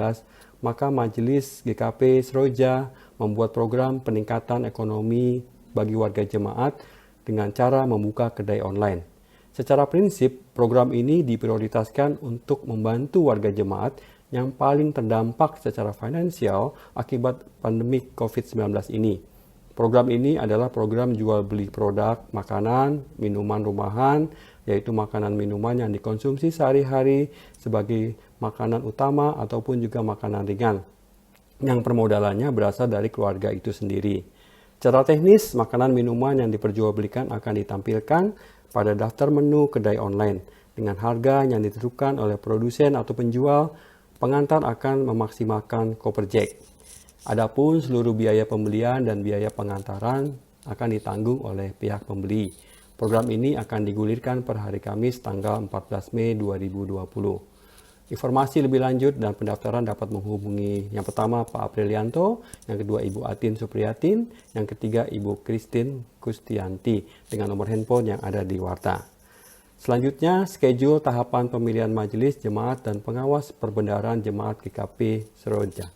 maka Majelis GKP Seroja membuat program peningkatan ekonomi bagi warga jemaat dengan cara membuka kedai online. Secara prinsip, program ini diprioritaskan untuk membantu warga jemaat yang paling terdampak secara finansial akibat pandemi COVID-19 ini. Program ini adalah program jual beli produk makanan, minuman rumahan, yaitu makanan minuman yang dikonsumsi sehari-hari sebagai makanan utama ataupun juga makanan ringan, yang permodalannya berasal dari keluarga itu sendiri. Secara teknis, makanan minuman yang diperjualbelikan akan ditampilkan pada daftar menu kedai online dengan harga yang ditentukan oleh produsen atau penjual. Pengantar akan memaksimalkan koperjek. Adapun seluruh biaya pembelian dan biaya pengantaran akan ditanggung oleh pihak pembeli. Program ini akan digulirkan per hari Kamis tanggal 14 Mei 2020. Informasi lebih lanjut dan pendaftaran dapat menghubungi yang pertama Pak Aprilianto, yang kedua Ibu Atin Supriyatin, yang ketiga Ibu Christine Kustianti dengan nomor handphone yang ada di warta. Selanjutnya, schedule tahapan pemilihan majelis jemaat dan pengawas perbendaharaan jemaat GKP Seroja.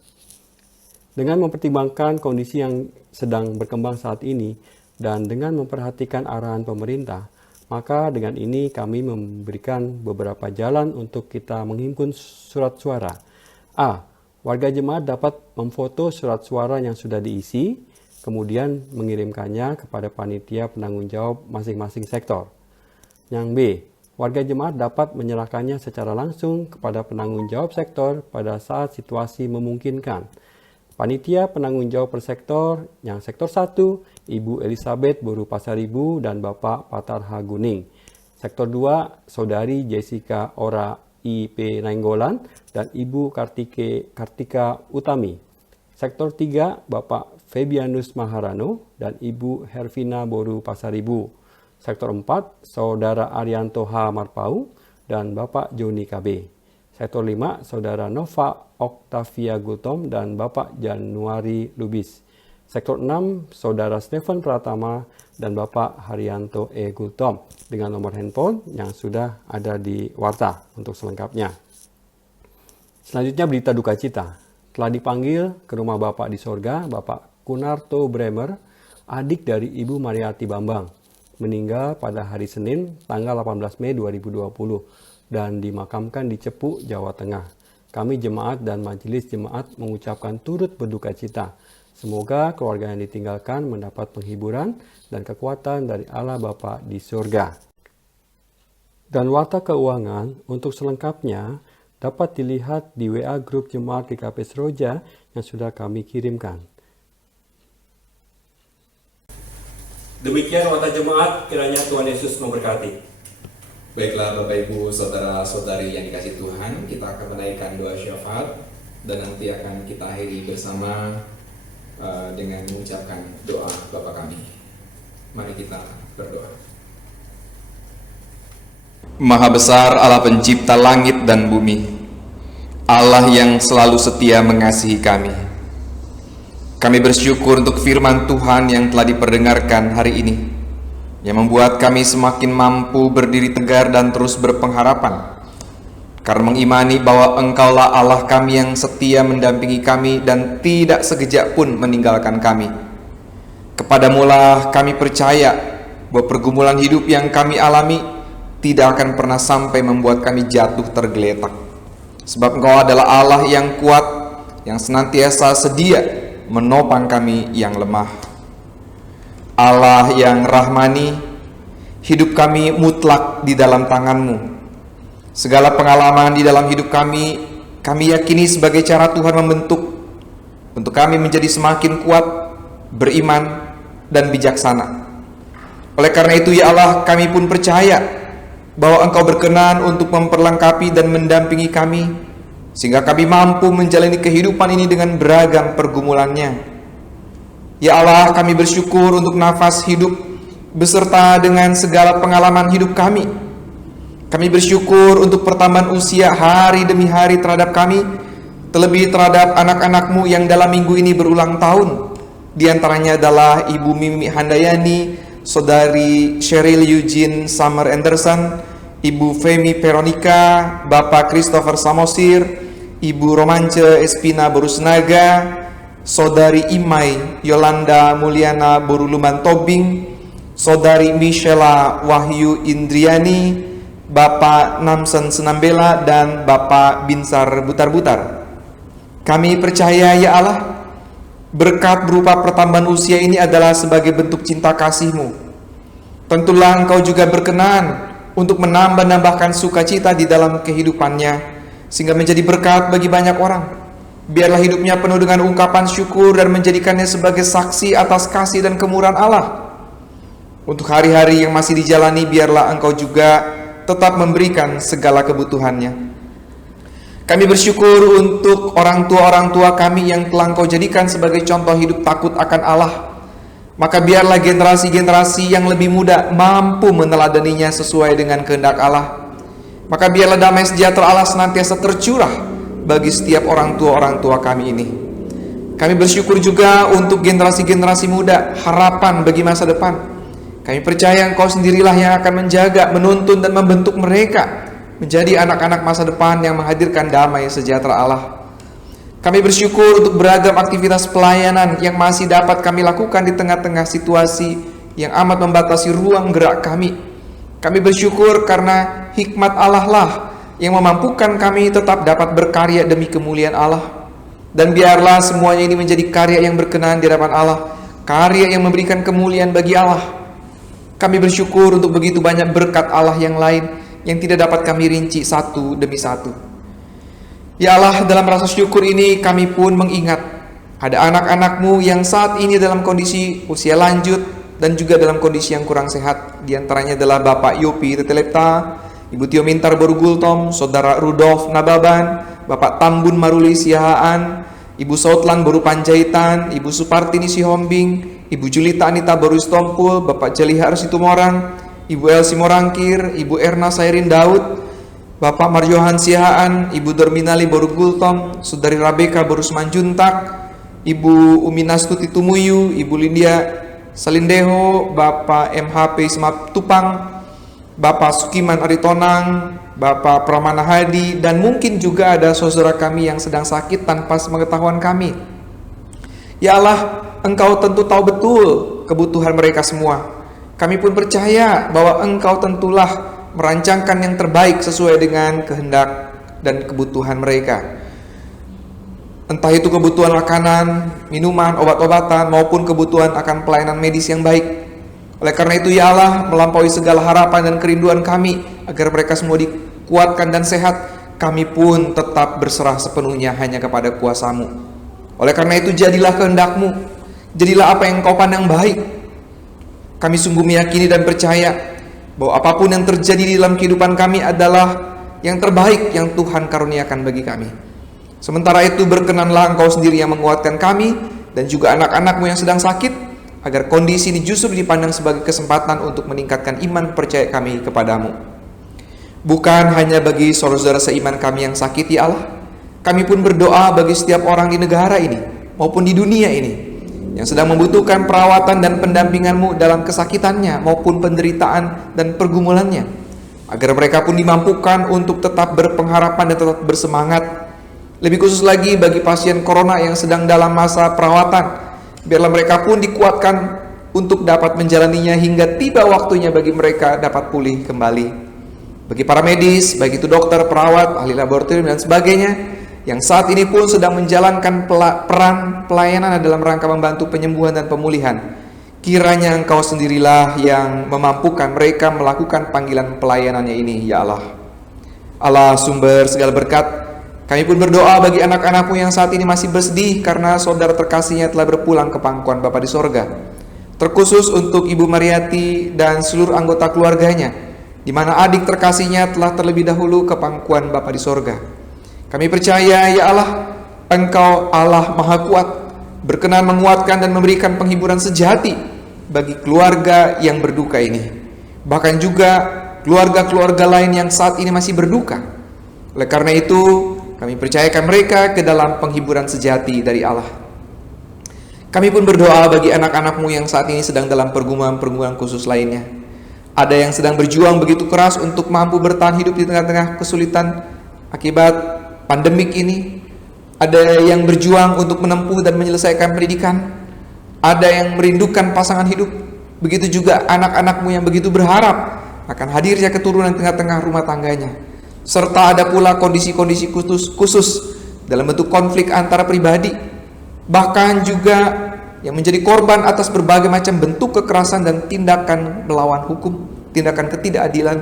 Dengan mempertimbangkan kondisi yang sedang berkembang saat ini dan dengan memperhatikan arahan pemerintah, maka dengan ini kami memberikan beberapa jalan untuk kita menghimpun surat suara. A. Warga jemaat dapat memfoto surat suara yang sudah diisi, kemudian mengirimkannya kepada panitia penanggung jawab masing-masing sektor. Yang B. Warga jemaat dapat menyerahkannya secara langsung kepada penanggung jawab sektor pada saat situasi memungkinkan. Panitia penanggung jawab per sektor, yang sektor 1, Ibu Elizabeth Boru Pasaribu dan Bapak Patar Haguning. Sektor 2, Saudari Jessica Ora IP Nainggolan dan Ibu Kartika Utami. Sektor 3, Bapak Fabianus Maharano dan Ibu Hervina Boru Pasaribu. Sektor 4, Saudara Arianto H. Marpau dan Bapak Joni KB. Sektor 5, Saudara Nova Octavia Gultom dan Bapak Januari Lubis. Sektor 6, Saudara Stephen Pratama dan Bapak Haryanto E. Gultom dengan nomor handphone yang sudah ada di warta untuk selengkapnya. Selanjutnya berita duka cita. Telah dipanggil ke rumah Bapak di sorga, Bapak Kunarto Bremer, adik dari Ibu Mariati Bambang, meninggal pada hari Senin tanggal 18 Mei 2020 dan dimakamkan di Cepu, Jawa Tengah. Kami jemaat dan majelis jemaat mengucapkan turut berduka cita. Semoga keluarga yang ditinggalkan mendapat penghiburan dan kekuatan dari Allah Bapa di surga. Dan warta keuangan untuk selengkapnya dapat dilihat di WA grup Jemaat GKP Seroja yang sudah kami kirimkan. Demikian warta jemaat, kiranya Tuhan Yesus memberkati. Baiklah Bapak Ibu Saudara-saudari yang dikasihi Tuhan, kita akan menaikkan doa syafaat dan nanti akan kita akhiri bersama dengan mengucapkan doa Bapa kami. Mari kita berdoa. Maha besar Allah pencipta langit dan bumi, Allah yang selalu setia mengasihi kami. Kami bersyukur untuk firman Tuhan yang telah diperdengarkan hari ini, yang membuat kami semakin mampu berdiri tegar dan terus berpengharapan, karena mengimani bahwa Engkaulah Allah kami yang setia mendampingi kami dan tidak sekejap pun meninggalkan kami. Kepadamulah kami percaya bahwa pergumulan hidup yang kami alami tidak akan pernah sampai membuat kami jatuh tergeletak. Sebab Engkau adalah Allah yang kuat, yang senantiasa sedia menopang kami yang lemah. Allah yang rahmani, hidup kami mutlak di dalam tangan-Mu. Segala pengalaman di dalam hidup kami yakini sebagai cara Tuhan membentuk untuk kami menjadi semakin kuat, beriman, dan bijaksana. Oleh karena itu ya Allah, kami pun percaya bahwa Engkau berkenan untuk memperlengkapi dan mendampingi kami, sehingga kami mampu menjalani kehidupan ini dengan beragam pergumulannya. Ya Allah, kami bersyukur untuk nafas hidup beserta dengan segala pengalaman hidup kami. Kami bersyukur untuk pertambahan usia hari demi hari terhadap kami, terlebih terhadap anak-anak-Mu yang dalam minggu ini berulang tahun. Di antaranya adalah Ibu Mimi Handayani, Saudari Cheryl Eugene Summer Anderson, Ibu Femi Veronica, Bapak Christopher Samosir, Ibu Romance Espina Borusnaga, Saudari Imai Yolanda Mulyana Boruluman Tobing, Saudari Michela Wahyu Indriani, Bapak Namsen Senambela, dan Bapak Binsar Butar-Butar. Kami percaya ya Allah, berkat berupa pertambahan usia ini adalah sebagai bentuk cinta kasih-Mu. Tentulah Engkau juga berkenan untuk menambah-nambahkan sukacita di dalam kehidupannya, sehingga menjadi berkat bagi banyak orang. Biarlah hidupnya penuh dengan ungkapan syukur dan menjadikannya sebagai saksi atas kasih dan kemurahan Allah. Untuk hari-hari yang masih dijalani, biarlah Engkau juga tetap memberikan segala kebutuhannya. Kami bersyukur untuk orang tua kami yang telah Engkau jadikan sebagai contoh hidup takut akan Allah. Maka biarlah generasi-generasi yang lebih muda mampu meneladaninya sesuai dengan kehendak Allah. Maka biarlah damai sejahtera Allah senantiasa tercurah bagi setiap orang tua kami ini. Kami bersyukur juga untuk generasi-generasi muda, harapan bagi masa depan. Kami percaya Engkau sendirilah yang akan menjaga, menuntun, dan membentuk mereka menjadi anak-anak masa depan yang menghadirkan damai sejahtera Allah. Kami bersyukur untuk beragam aktivitas pelayanan yang masih dapat kami lakukan di tengah-tengah situasi yang amat membatasi ruang gerak kami. Kami bersyukur karena hikmat Allah lah yang memampukan kami tetap dapat berkarya demi kemuliaan Allah. Dan biarlah semuanya ini menjadi karya yang berkenan di hadapan Allah, karya yang memberikan kemuliaan bagi Allah. Kami bersyukur untuk begitu banyak berkat Allah yang lain yang tidak dapat kami rinci satu demi satu. Ya Allah, dalam rasa syukur ini kami pun mengingat ada anak-anak-Mu yang saat ini dalam kondisi usia lanjut dan juga dalam kondisi yang kurang sehat. Di antaranya adalah Bapak Yopi Tetelepta, Ibu Tio Mintar Borugultom, Saudara Rudolf Nababan, Bapak Tambun Maruli Siahaan, Ibu Sautlan Boru Panjaitan, Ibu Supartini Sihombing, Ibu Julita Anita Boru Stompul, Bapak Jelihar Situmorang, Ibu Elsi Morangkir, Ibu Erna Sairin Daud, Bapak Marjohan Sihaan, Ibu Dorminali Borugultom, Saudari Rabeka Borusman Juntak, Ibu Uminastuti Tumuyu, Ibu Lindia Salindeho, Bapak MHP Semap Tupang, Bapak Sukiman Aritonang, Bapak Pramana Hadi, dan mungkin juga ada saudara kami yang sedang sakit tanpa sepengetahuan kami. Ya Allah, Engkau tentu tahu betul kebutuhan mereka semua. Kami pun percaya bahwa Engkau tentulah merancangkan yang terbaik sesuai dengan kehendak dan kebutuhan mereka. Entah itu kebutuhan makanan, minuman, obat-obatan, maupun kebutuhan akan pelayanan medis yang baik. Oleh karena itu ya Allah, melampaui segala harapan dan kerinduan kami agar mereka semua dikuatkan dan sehat, kami pun tetap berserah sepenuhnya hanya kepada kuasa-Mu. Oleh karena itu jadilah kehendak-Mu, jadilah apa yang Engkau pandang baik. Kami sungguh meyakini dan percaya bahwa apapun yang terjadi di dalam kehidupan kami adalah yang terbaik yang Tuhan karuniakan bagi kami. Sementara itu berkenanlah Engkau sendiri yang menguatkan kami dan juga anak-anak-Mu yang sedang sakit, agar kondisi ini justru dipandang sebagai kesempatan untuk meningkatkan iman percaya kami kepadamu. Bukan hanya bagi saudara-saudara seiman kami yang sakit ya Allah, kami pun berdoa bagi setiap orang di negara ini maupun di dunia ini yang sedang membutuhkan perawatan dan pendampingan-Mu dalam kesakitannya maupun penderitaan dan pergumulannya, agar mereka pun dimampukan untuk tetap berpengharapan dan tetap bersemangat. Lebih khusus lagi bagi pasien corona yang sedang dalam masa perawatan, biarlah mereka pun dikuatkan untuk dapat menjalaninya hingga tiba waktunya bagi mereka dapat pulih kembali. Bagi para medis, baik itu dokter, perawat, ahli laboratorium dan sebagainya, yang saat ini pun sedang menjalankan peran pelayanan dalam rangka membantu penyembuhan dan pemulihan, kiranya Engkau sendirilah yang memampukan mereka melakukan panggilan pelayanannya ini ya Allah. Allah sumber segala berkat, kami pun berdoa bagi anak-anak-Mu yang saat ini masih bersedih karena saudara terkasihnya telah berpulang ke pangkuan Bapa di sorga. Terkhusus untuk Ibu Mariati dan seluruh anggota keluarganya, di mana adik terkasihnya telah terlebih dahulu ke pangkuan Bapa di sorga. Kami percaya ya Allah, Engkau Allah Maha Kuat, berkenan menguatkan dan memberikan penghiburan sejati bagi keluarga yang berduka ini. Bahkan juga keluarga-keluarga lain yang saat ini masih berduka. Oleh karena itu, kami percayakan mereka ke dalam penghiburan sejati dari Allah. Kami pun berdoa bagi anak-anak-Mu yang saat ini sedang dalam pergumulan-pergumulan khusus lainnya. Ada yang sedang berjuang begitu keras untuk mampu bertahan hidup di tengah-tengah kesulitan akibat pandemik ini. Ada yang berjuang untuk menempuh dan menyelesaikan pendidikan. Ada yang merindukan pasangan hidup. Begitu juga anak-anak-Mu yang begitu berharap akan hadirnya keturunan di tengah-tengah rumah tangganya. Serta ada pula kondisi-kondisi khusus dalam bentuk konflik antara pribadi, bahkan juga yang menjadi korban atas berbagai macam bentuk kekerasan dan tindakan melawan hukum, tindakan ketidakadilan.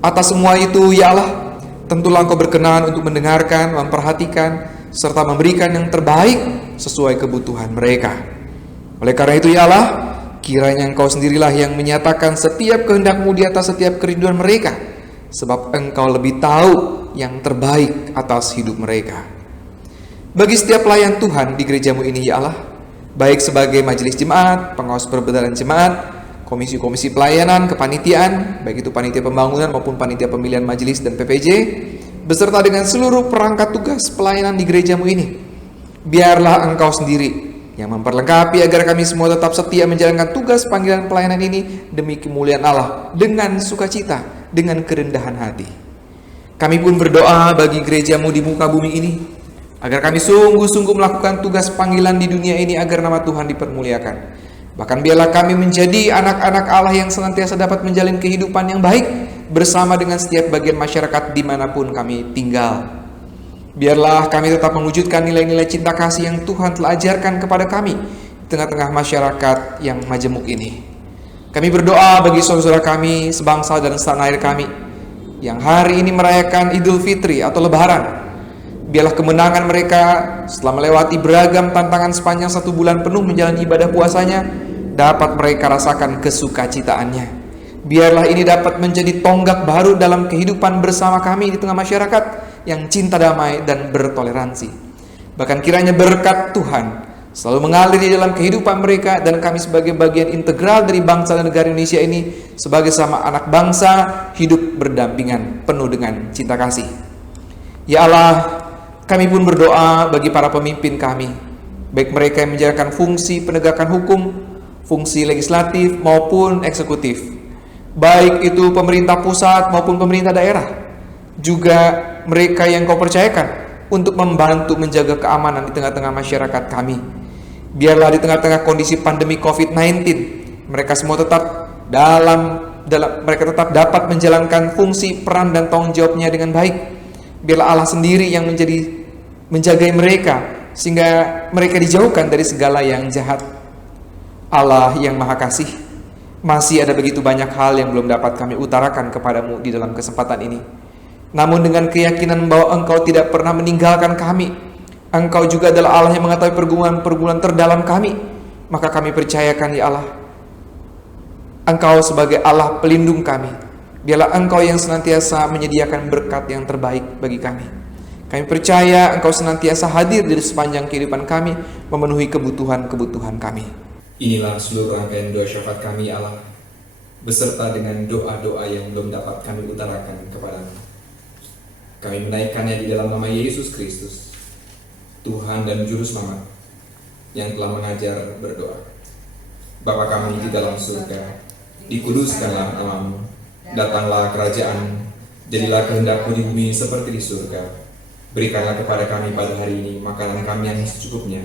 Atas semua itu ya Allah, tentulah Engkau berkenan untuk mendengarkan, memperhatikan, serta memberikan yang terbaik sesuai kebutuhan mereka. Oleh karena itu ya Allah, kiranya Engkau sendirilah yang menyatakan setiap kehendak-Mu di atas setiap kerinduan mereka, sebab Engkau lebih tahu yang terbaik atas hidup mereka. Bagi setiap pelayan Tuhan di gereja-Mu ini ya Allah, baik sebagai majelis jemaat, pengawas perbedaan jemaat, komisi-komisi pelayanan, kepanitiaan, baik itu panitia pembangunan maupun panitia pemilihan majelis dan PPJ, beserta dengan seluruh perangkat tugas pelayanan di gereja-Mu ini, biarlah Engkau sendiri yang memperlengkapi agar kami semua tetap setia menjalankan tugas panggilan pelayanan ini demi kemuliaan Allah dengan sukacita, dengan kerendahan hati. Kami pun berdoa bagi gereja-Mu di muka bumi ini, agar kami sungguh-sungguh melakukan tugas panggilan di dunia ini agar nama Tuhan dipermuliakan. Bahkan biarlah kami menjadi anak-anak Allah yang senantiasa dapat menjalin kehidupan yang baik bersama dengan setiap bagian masyarakat dimanapun kami tinggal. Biarlah kami tetap mewujudkan nilai-nilai cinta kasih yang Tuhan telah ajarkan kepada kami di tengah-tengah masyarakat yang majemuk ini. Kami berdoa bagi saudara-saudara kami sebangsa dan setanah air kami yang hari ini merayakan Idul Fitri atau Lebaran. Biarlah kemenangan mereka setelah melewati beragam tantangan sepanjang 1 bulan penuh menjalani ibadah puasanya dapat mereka rasakan kesukacitaannya. Biarlah ini dapat menjadi tonggak baru dalam kehidupan bersama kami di tengah masyarakat yang cinta damai dan bertoleransi. Bahkan kiranya berkat Tuhan selalu mengalir di dalam kehidupan mereka, dan kami sebagai bagian integral dari bangsa dan negara Indonesia ini, sebagai sama anak bangsa, hidup berdampingan penuh dengan cinta kasih. Ya Allah, kami pun berdoa bagi para pemimpin kami, baik mereka yang menjalankan fungsi penegakan hukum, fungsi legislatif maupun eksekutif, baik itu pemerintah pusat maupun pemerintah daerah, juga mereka yang Kau percayakan untuk membantu menjaga keamanan di tengah-tengah masyarakat kami. Biarlah di tengah-tengah kondisi pandemi COVID-19, mereka semua tetap mereka tetap dapat menjalankan fungsi, peran, dan tanggung jawabnya dengan baik. Biarlah Allah sendiri yang menjaga mereka, sehingga mereka dijauhkan dari segala yang jahat. Allah yang Maha Kasih, masih ada begitu banyak hal yang belum dapat kami utarakan kepadamu di dalam kesempatan ini. Namun dengan keyakinan bahwa Engkau tidak pernah meninggalkan kami, Engkau juga adalah Allah yang mengetahui pergumulan terdalam kami, maka kami percayakan, ya Allah, Engkau sebagai Allah pelindung kami. Biarlah Engkau yang senantiasa menyediakan berkat yang terbaik bagi kami. Kami percaya Engkau senantiasa hadir di sepanjang kehidupan kami, memenuhi kebutuhan-kebutuhan kami. Inilah seluruh rangkaian doa syafaat kami, ya Allah, beserta dengan doa-doa yang belum dapat kami utarakan kepadamu. Kami menaikkannya di dalam nama Yesus Kristus, Tuhan dan Juru Selamat, yang telah mengajar berdoa. Bapa kami di dalam surga, dikuduskanlah namamu, datanglah kerajaan, jadilah kehendak-Mu di bumi seperti di surga. Berikanlah kepada kami pada hari ini makanan kami yang secukupnya,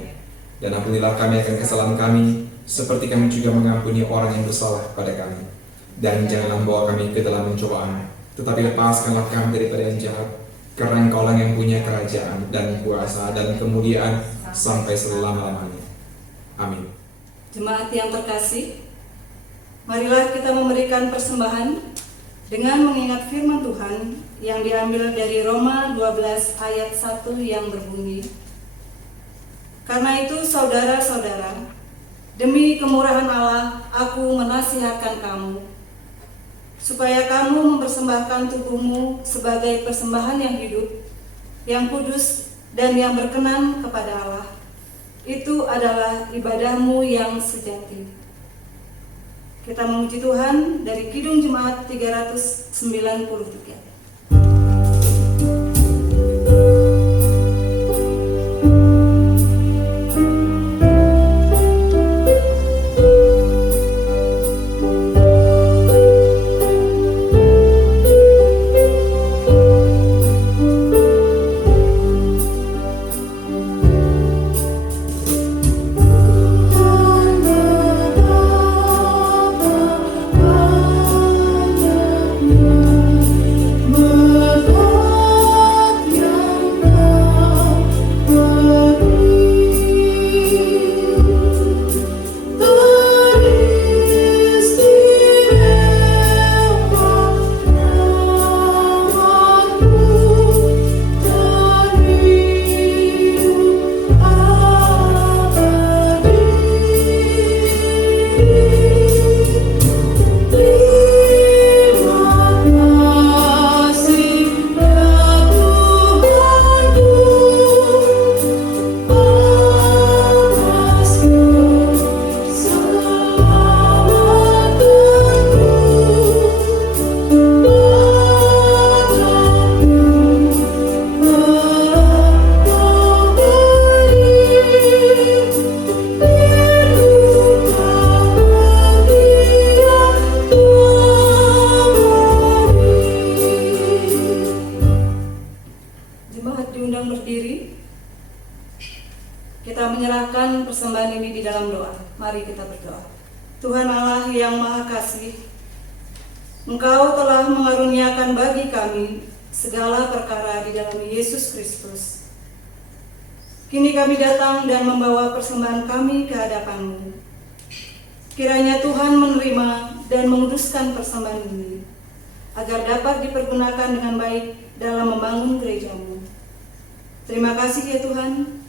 dan ampunilah kami akan kesalahan kami, seperti kami juga mengampuni orang yang bersalah pada kami. Dan janganlah membawa kami ke dalam pencobaan, tetapi lepaskanlah kami daripada yang jahat, karena Engkau lah yang punya kerajaan dan kuasa dan kemuliaan sampai selama-lamanya. Amin. Jemaat yang terkasih, marilah kita memberikan persembahan dengan mengingat firman Tuhan yang diambil dari Roma 12 ayat 1 yang berbunyi, "Karena itu saudara-saudara, demi kemurahan Allah, aku menasihatkan kamu, supaya kamu mempersembahkan tubuhmu sebagai persembahan yang hidup, yang kudus, dan yang berkenan kepada Allah. Itu adalah ibadahmu yang sejati." Kita memuji Tuhan dari Kidung Jemaat 393. Kita menyerahkan persembahan ini di dalam doa. Mari kita berdoa. Tuhan Allah yang Maha Kasih, Engkau telah mengaruniakan bagi kami segala perkara di dalam Yesus Kristus. Kini kami datang dan membawa persembahan kami ke hadapan-Mu. Kiranya Tuhan menerima dan menguduskan persembahan ini, agar dapat dipergunakan dengan baik dalam membangun gereja-Mu. Terima kasih ya Tuhan.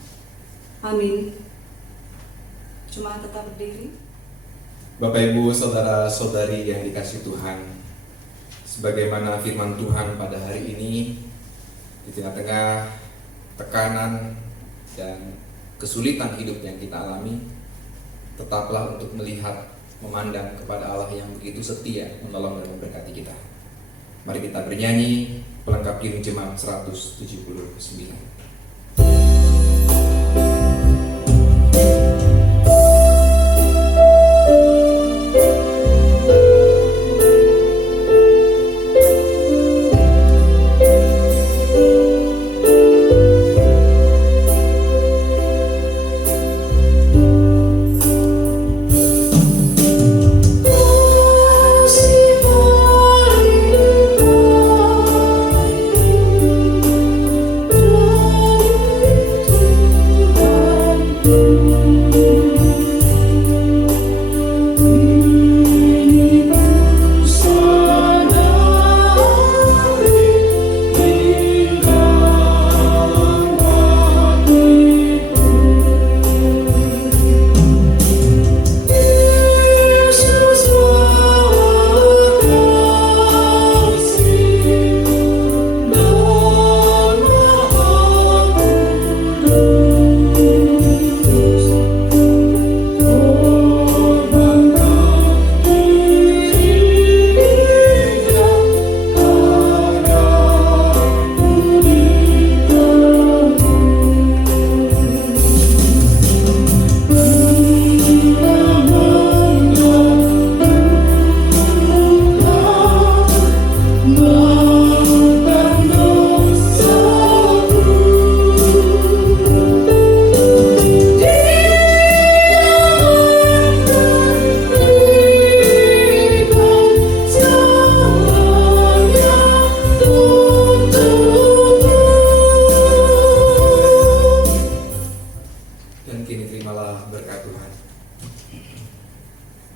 Amin. Jemaat tetap berdiri. Bapak Ibu, saudara-saudari yang dikasihi Tuhan, sebagaimana firman Tuhan pada hari ini, di tengah-tengah tekanan dan kesulitan hidup yang kita alami, tetaplah untuk melihat, memandang kepada Allah yang begitu setia menolong dan memberkati kita. Mari kita bernyanyi pelengkap Kidung Jemaat 179.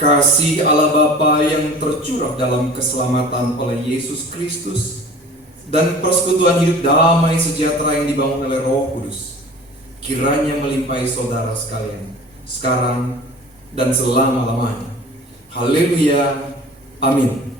Kasih Allah Bapa yang tercurah dalam keselamatan oleh Yesus Kristus dan persekutuan hidup damai sejahtera yang dibangun oleh Roh Kudus kiranya melimpahi saudara sekalian sekarang dan selama-lamanya. Haleluya. Amin.